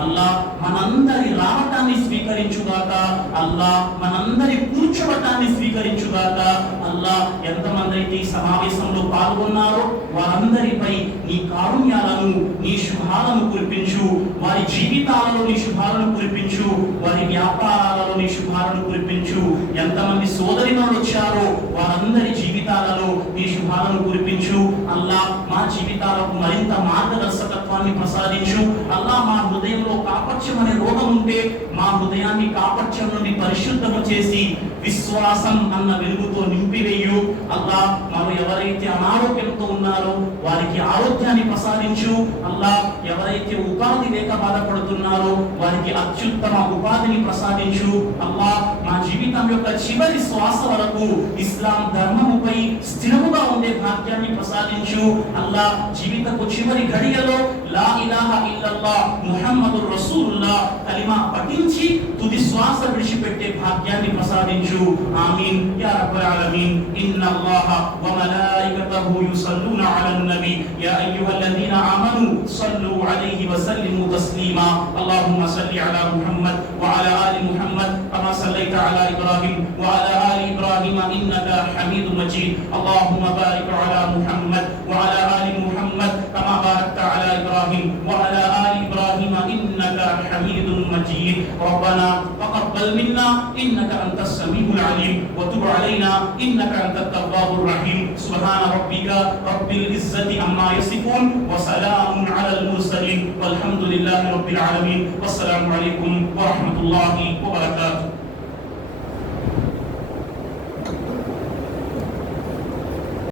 అల్లాహ్ మనందరి రావటాన్ని స్వీకరించుగాక. అల్లాహ్ మనందరి కూర్చోవటాన్ని స్వీకరించుగాక. అల్లాహ్ ఎంతమంది అయితే ఈ సమావేశంలో పాల్గొన్నారో వారందరిపై నీ కారుణ్యాలను, నీ శుభాలను కురిపించు. వారి జీవితాలలో నీ శుభాలను కురిపించు. వారి వ్యాపారాలలో నీ శుభాలను కురిపించు. ఎంతమంది సోదరిమణులు వచ్చారో వారందరి జీవితాలలో నీ శుభాలను కురిపించు. అల్లాహ్ మా జీవితాలకు మరింత మార్గదర్శకత్వాన్ని ప్రసాదించు. అల్లాహ్ మా హృదయంలో కాపట్యం అనే రోగం ఉంటే మా హృదయాన్ని కాపట్యం నుండి పరిశుద్ధము చేసి విశ్వాసం అన్న వెలుగుతో నింపివేయు. అల్లా మనం ఎవరైతే అనారోగ్యంతో ఉన్నారో వారికి ఆరోగ్యాన్ని ప్రసాదించు. అల్లా ఎవరైతే ఉపాధి లేక బాధపడుతున్నారో వారికి అత్యుత్తమ ఉపాధిని ప్రసాదించు. అల్లా మా జీవితం యొక్క చివరి శ్వాస వరకు ఇస్లాం ధర్మముపై స్థిరముగా ఉండే భాగ్యాన్ని ప్రసాదించు. అల్లా జీవితపు చివరి ఘడియలో లా ఇలాహా ఇల్లల్లాహ్ ముహమ్మదుర్ రసూలుల్లాహ్ కలిమా పఠించి తుది శ్వాస విడిచిపెట్టే భాగ్యాన్ని ప్రసాదించు. ఆమీన్ యా రబ్బల్ ఆలమీన్. ఇన్నల్లాహ వ మలాయికతహు యుసల్లూన అలన్ నబీ యా అయ్యుహల్లదీన ఆమనూ సల్లు అలైహి వ సల్లిము తస్లీమా. అల్లాహుమ్మ సల్లి అలా ముహమ్మద్ వ అలా ఆలి ముహమ్మద్ కమా సల్లైత అలా ఇబ్రాహీం వ అలా ఆలి ఇబ్రాహీం ఇన్నక హమీదుం మజీద్. అల్లాహుమ్మ బారిక్ అలా ముహమ్మద్ వ అలా ఆలి ముహమ్మద్ కమా బారక్త అలా ఇబ్రాహీం వ అలా ఆలి ఇబ్రాహీం ఇన్నక హమీదుం మజీద్. ربنا تقبل منا انك انت السميع العليم وتب علينا انك انت التواب الرحيم. سبحان ربك رب العزه عما يصفون وسلام على المرسلين والحمد لله رب العالمين. والسلام عليكم ورحمه الله وبركاته.